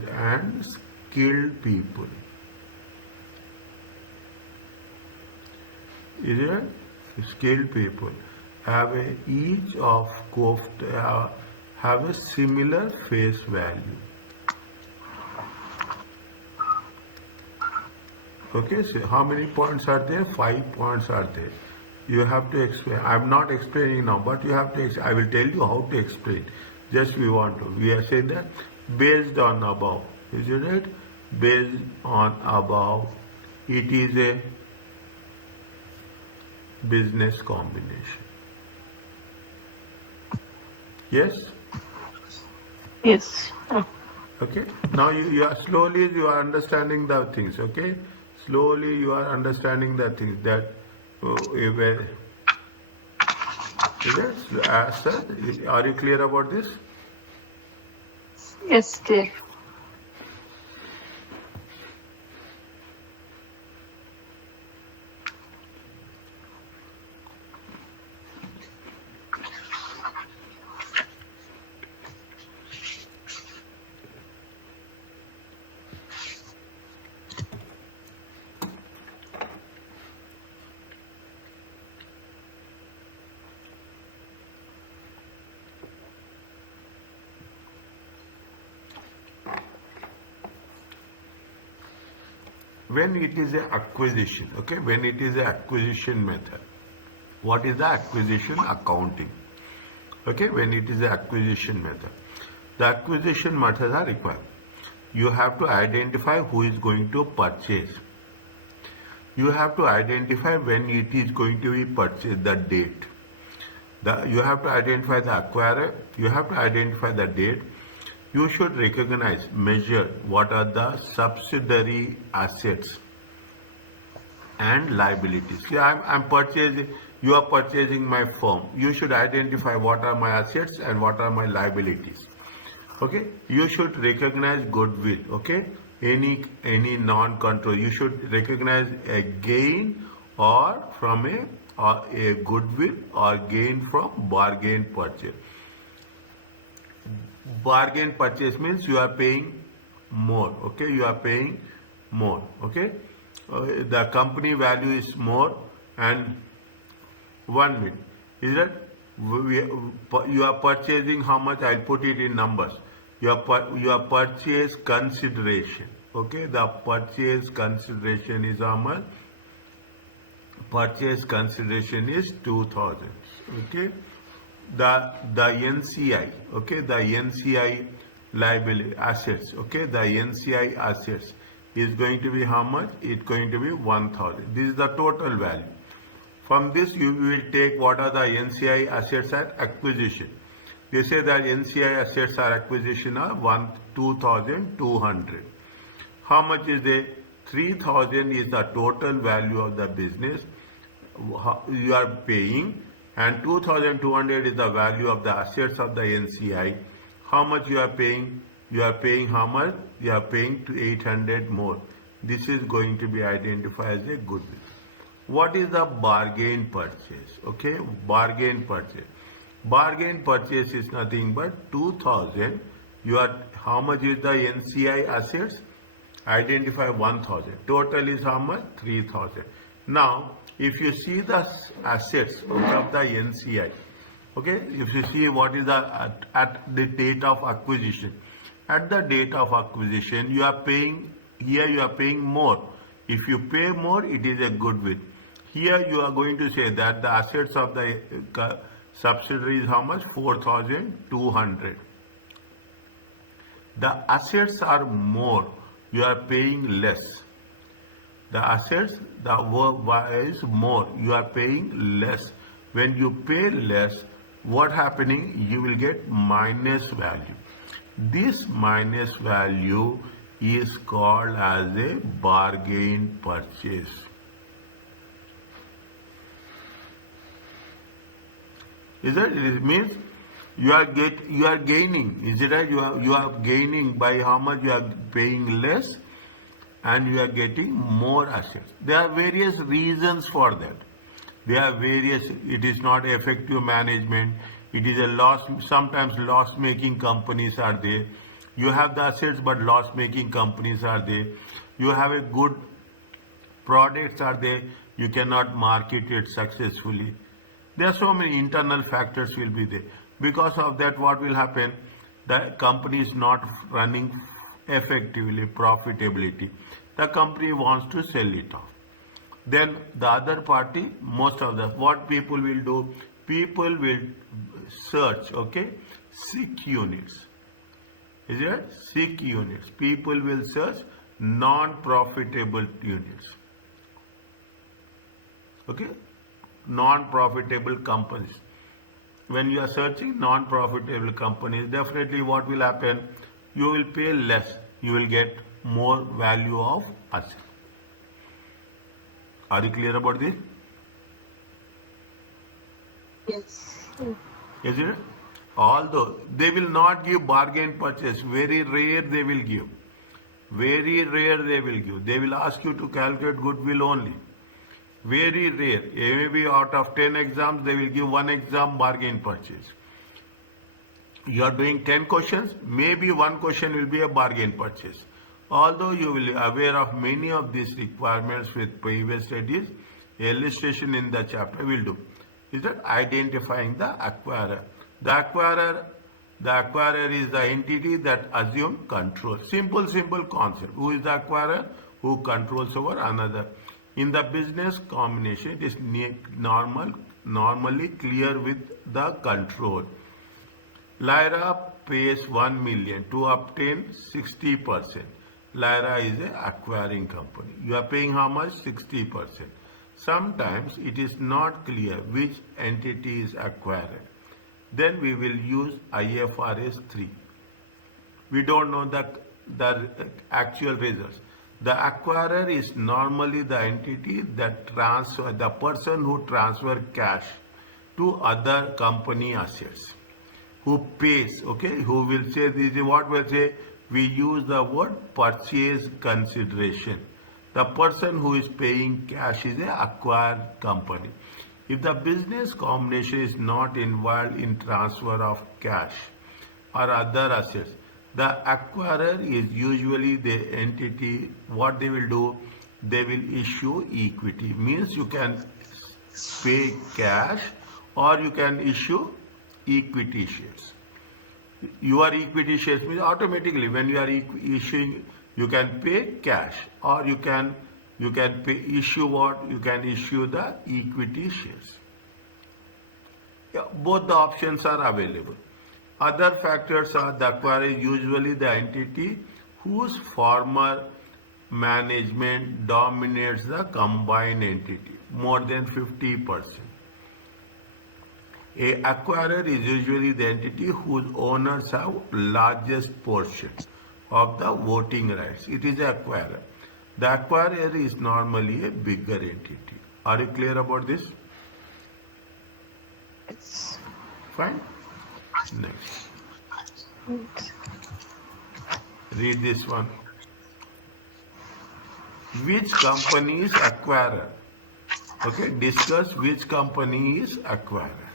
and skilled people. Is it? Skilled people have each of have a similar face value. Okay, so how many points are there? 5 points are there. You have to explain. I'm not explaining now, but you have to. I will tell you how to explain. Just we want to. We are saying that based on above. Is it right? Based on above, it is a business combination. Yes? Yes. Okay. Now you are slowly you are understanding the things. Okay. Slowly you are understanding the things that are you clear about this? Yes, clear. When it is a acquisition, okay, when it is a acquisition method, what is the acquisition accounting? Okay, when it is a acquisition method, the acquisition methods are required. You have to identify who is going to purchase. You have to identify when it is going to be purchased, the date. You have to identify the acquirer. You have to identify the date. You should recognize, measure what are the subsidiary assets and liabilities. See, I'm purchasing, you are purchasing my firm. You should identify what are my assets and what are my liabilities. Okay, you should recognize goodwill. Okay, any non-control. You should recognize a gain or from a goodwill or gain from bargain purchase. Bargain purchase means you are paying more. Okay, you are paying more. Okay, the company value is more, and 1 minute is that you are purchasing how much? I'll put it in numbers. Your purchase consideration. Okay, the purchase consideration is how much? Purchase consideration is 2,000. Okay. The NCI, okay, the NCI liability assets, okay, the NCI assets is going to be how much? It's going to be 1,000. This is the total value. From this you will take what are the NCI assets at acquisition. They say that NCI assets are acquisition are 2,200. How much is the 3,000 is the total value of the business you are paying, and 2,200 is the value of the assets of the NCI. How much you are paying? You are paying how much? You are paying to 800 more. This is going to be identified as a goodwill. What is the bargain purchase? Okay, bargain purchase. Bargain purchase is nothing but 2,000. You are, how much is the NCI assets? Identify 1,000. Total is how much? 3,000. Now, if you see the assets of the NCI, okay, if you see what is the at the date of acquisition, at the date of acquisition, you are paying, here you are paying more. If you pay more, it is a goodwill. Here you are going to say that the assets of the subsidiary is how much? 4,200. The assets are more, you are paying less. The assets, the work is more, you are paying less. When you pay less, what happening? You will get minus value. This minus value is called as a bargain purchase. Is it? It means you are gaining. Is it right? You are gaining by how much you are paying less, and you are getting more assets. There are various reasons for that. There are various. It is not effective management. It is a loss. Sometimes loss-making companies are there. You have the assets, but loss-making companies are there. You have a good products are there. You cannot market it successfully. There are so many internal factors will be there. Because of that, what will happen? The company is not running effectively, profitability. The company wants to sell it off. Then the other party, most of the, what people will do? People will search, okay, sick units. Is it? Sick units. People will search non-profitable units. Okay? Non-profitable companies. When you are searching non-profitable companies, definitely what will happen? You will pay less. You will get more value of asset. Are you clear about this? Yes. Is it? Although they will not give bargain purchase, very rare they will give. Very rare they will give. They will ask you to calculate goodwill only. Very rare. Maybe out of 10 exams, they will give one exam bargain purchase. You are doing 10 questions, maybe one question will be a bargain purchase. Although you will be aware of many of these requirements with previous studies, illustration in the chapter will do. Is that identifying the acquirer? The acquirer is the entity that assumes control. Simple concept. Who is the acquirer? Who controls over another. In the business combination, it is normally clear with the control. Lyra pays 1 million to obtain 60%. Lyra is an acquiring company. You are paying how much? 60%. Sometimes it is not clear which entity is acquired. Then we will use IFRS 3. We don't know the actual results. The acquirer is normally the entity that transfer, the person who transfer cash to other company assets, who pays, okay, who will say, this is what we'll say, we use the word purchase consideration. The person who is paying cash is an acquired company. If the business combination is not involved in transfer of cash or other assets, the acquirer is usually the entity. What they will do, they will issue equity. Means you can pay cash or you can issue equity shares. Your equity shares means automatically when you are issuing, you can pay cash or you can issue what? You can issue the equity shares. Yeah, both the options are available. Other factors are the acquirer is usually the entity whose former management dominates the combined entity more than 50%. A acquirer is usually the entity whose owners have largest portion of the voting rights. It is an acquirer. The acquirer is normally a bigger entity. Are you clear about this? It's Fine. Next. it's Read this one. Which company is acquirer? Okay, discuss which company is acquirer.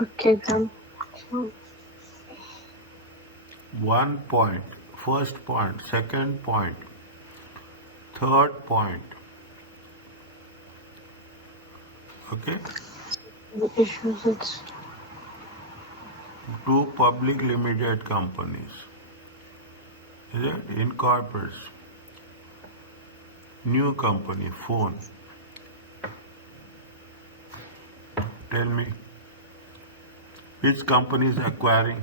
okay then. So, 1 point, first point, second point, third point. Okay, the issues it's two public limited companies. Is it? Incorporates. New company, phone. Tell me, which company is acquiring?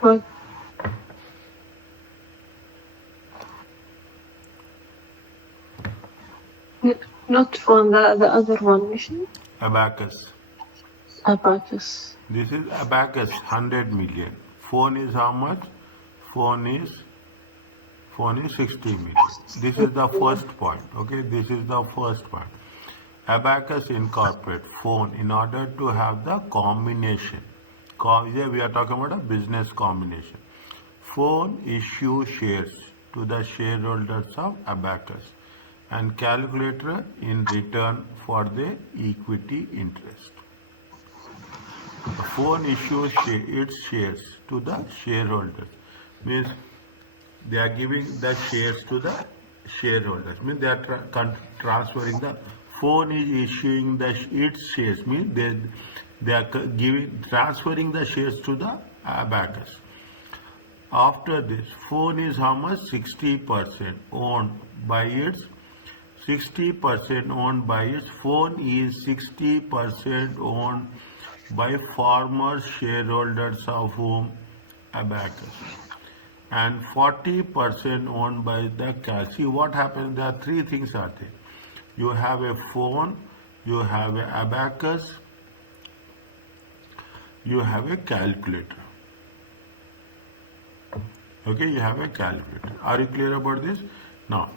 but not from the other one, isn't it? Abacus. Abacus. This is Abacus, 100 million. Phone is how much? Phone is 60 million. This is the first point. Okay, this is the first point. Abacus incorporate phone in order to have the combination. Here we are talking about a business combination. Phone issue shares to the shareholders of Abacus and calculator in return for the equity interest. The phone issues its shares to the shareholders. Means they are giving the shares to the shareholders. Means they are transferring the phone is issuing its shares. Means they are transferring the shares to the Abacus. After this, phone is how much? 60% owned by its 60% owned by its phone is 60% owned by former shareholders of whom? Abacus. And 40% owned by the cash. See what happens? There are three things are there. You have a phone, you have a Abacus, you have a calculator. Okay, you have a calculator. Are you clear about this? Now,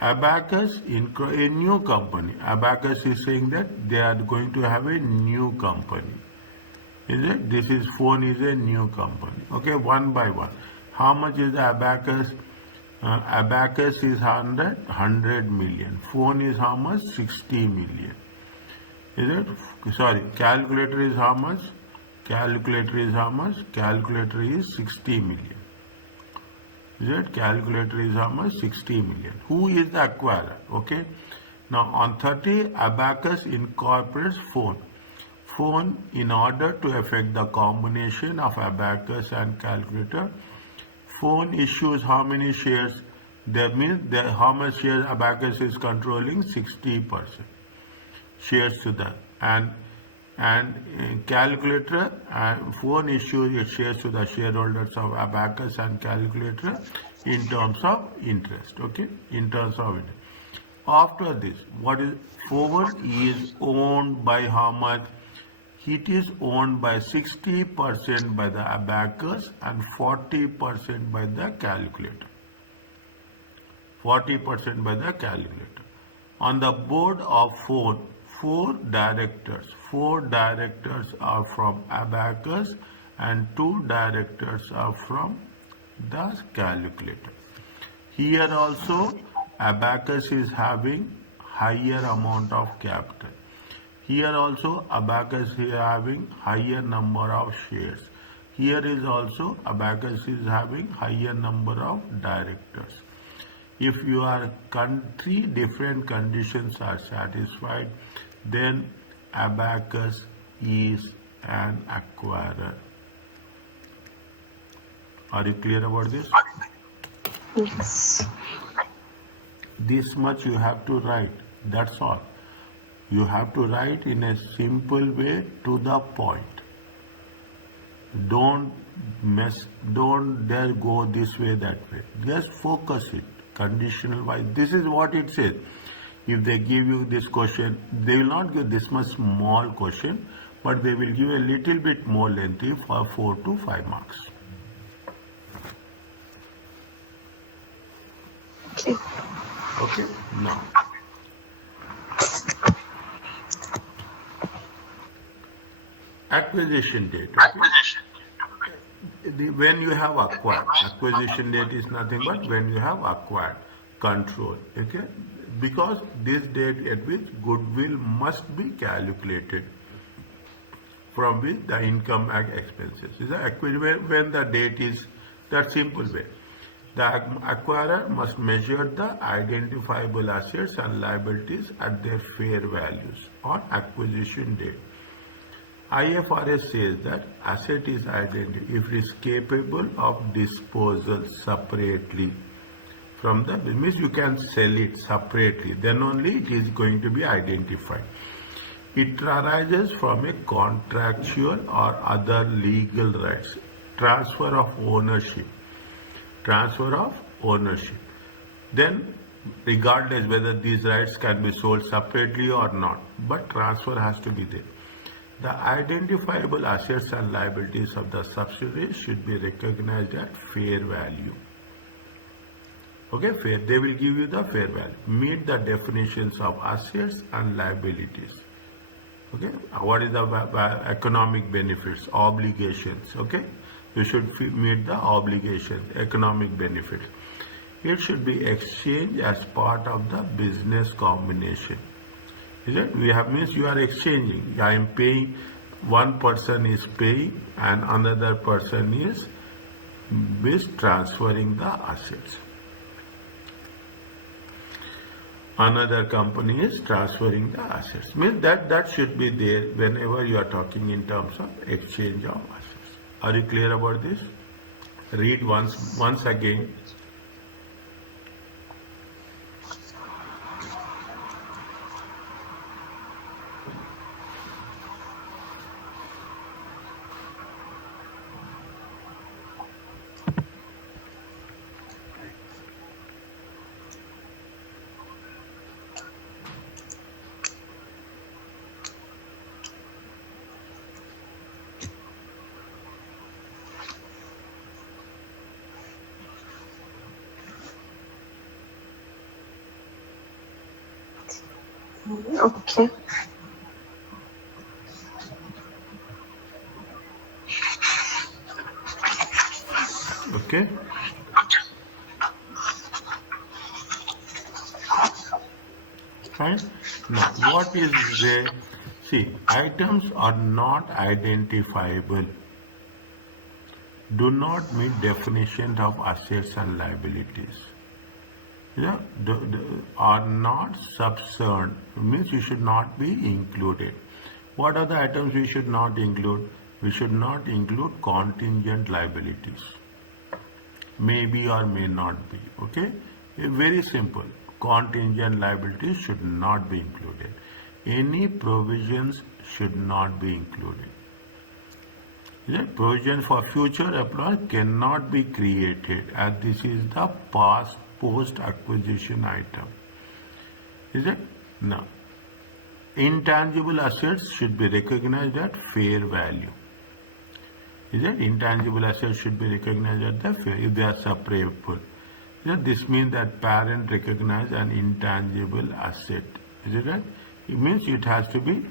Abacus, a new company. Abacus is saying that they are going to have a new company. Is it? This is phone is a new company. Okay, one by one. How much is the abacus? Abacus is 100 million. Phone is how much? 60 million. Is it? Sorry, calculator is how much? Calculator is how much? Calculator is 60 million. Is it? Calculator is how much? 60 million. Who is the acquirer? Okay. Now on 30, Abacus incorporates phone. Phone, in order to effect the combination of Abacus and calculator, phone issues how many shares? That means how much shares Abacus is controlling? 60% shares to that. And calculator and phone issues its shares to the shareholders of Abacus and calculator in terms of interest. Okay, in terms of interest. After this, what is phone is owned by how much? It is owned by 60% by the Abacus and 40% by the calculator. 40% by the calculator. On the board of phone, four directors are from Abacus and 2 directors are from the calculator. Here also Abacus is having higher amount of capital. Here also Abacus is having higher number of shares. Here is also Abacus is having higher number of directors. If your 3 different conditions are satisfied, then Abacus is an acquirer. Are you clear about this? Yes. This much you have to write. That's all. You have to write in a simple way to the point. Don't dare go this way, that way. Just focus it. Conditional wise. This is what it says. If they give you this question, they will not give this much small question, but they will give a little bit more lengthy for 4 to 5 marks. Okay. Okay, now. Acquisition date. Okay? When you have acquired, acquisition date is nothing but when you have acquired control. Okay, because this date at which goodwill must be calculated, from which the income and expenses is when the date is that simple way. The acquirer must measure the identifiable assets and liabilities at their fair values on acquisition date. IFRS says that asset is identified if it is capable of disposal separately from the means you can sell it separately, then only it is going to be identified. It arises from a contractual or other legal rights, transfer of ownership. Then regardless whether these rights can be sold separately or not, but transfer has to be there. The identifiable assets and liabilities of the subsidiary should be recognized at fair value. Okay, fair. They will give you the fair value. Meet the definitions of assets and liabilities. Okay, what is the economic benefits, obligations? Okay, you should meet the obligations, economic benefits. It should be exchanged as part of the business combination. Is it? We have means you are exchanging. I am paying, one person is paying and another person is transferring the assets. Another company is transferring the assets. Means that should be there whenever you are talking in terms of exchange of assets. Are you clear about this? Read once again. Okay. Okay. Fine. Now, what is the, see, items are not identifiable, do not meet definition of assets and liabilities. Yeah, are not subsumed, means you should not be included. What are the items we should not include? We should not include contingent liabilities. Maybe or may not be. Okay, very simple. Contingent liabilities should not be included. Any provisions should not be included. Yeah, provision for future employees cannot be created as this is the past post acquisition item. Is it? No. Intangible assets should be recognized at fair value. Is it? Intangible assets should be recognized at the fair if they are separable. This means that parent recognize an intangible asset. Is it right? It means it has to be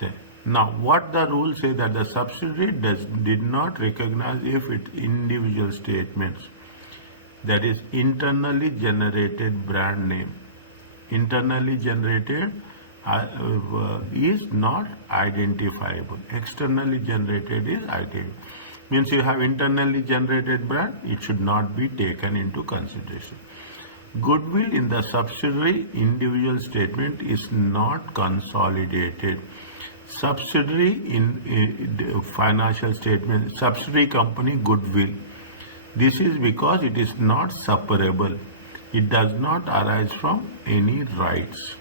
there. Now, what the rule say that the subsidiary did not recognize if its individual statements, that is internally generated brand name, internally generated is not identifiable. Externally generated is identifiable. Means you have internally generated brand, it should not be taken into consideration. Goodwill in the subsidiary individual statement is not consolidated. Subsidiary in financial statement, subsidiary company goodwill. This is because it is not separable. It does not arise from any rights.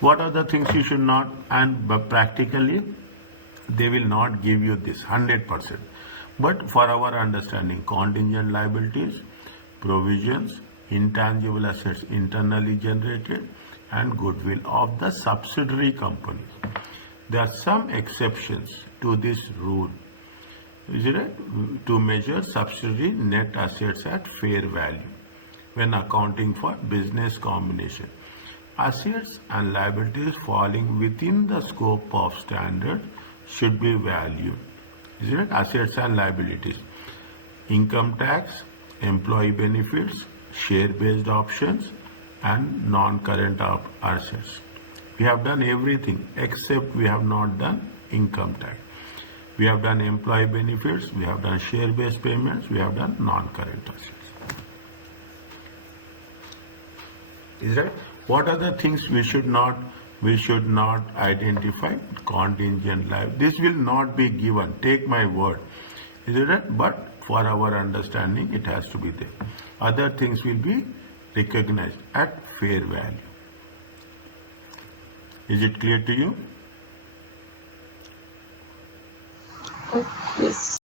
What are the things you should not, and practically they will not give you this 100%. But for our understanding, contingent liabilities, provisions, intangible assets internally generated, and goodwill of the subsidiary companies. There are some exceptions to this rule. Is it right? To measure subsidiary net assets at fair value when accounting for business combination. Assets and liabilities falling within the scope of standard should be valued. Is it right? Assets and liabilities. Income tax, employee benefits, share-based options, and non-current assets. We have done everything except we have not done income tax. We have done employee benefits, we have done share-based payments, we have done non-current assets. Is right? What are the things we should not identify? Contingent liability. This will not be given. Take my word. Is it right? But for our understanding, it has to be there. Other things will be recognized at fair value. Is it clear to you? Yes.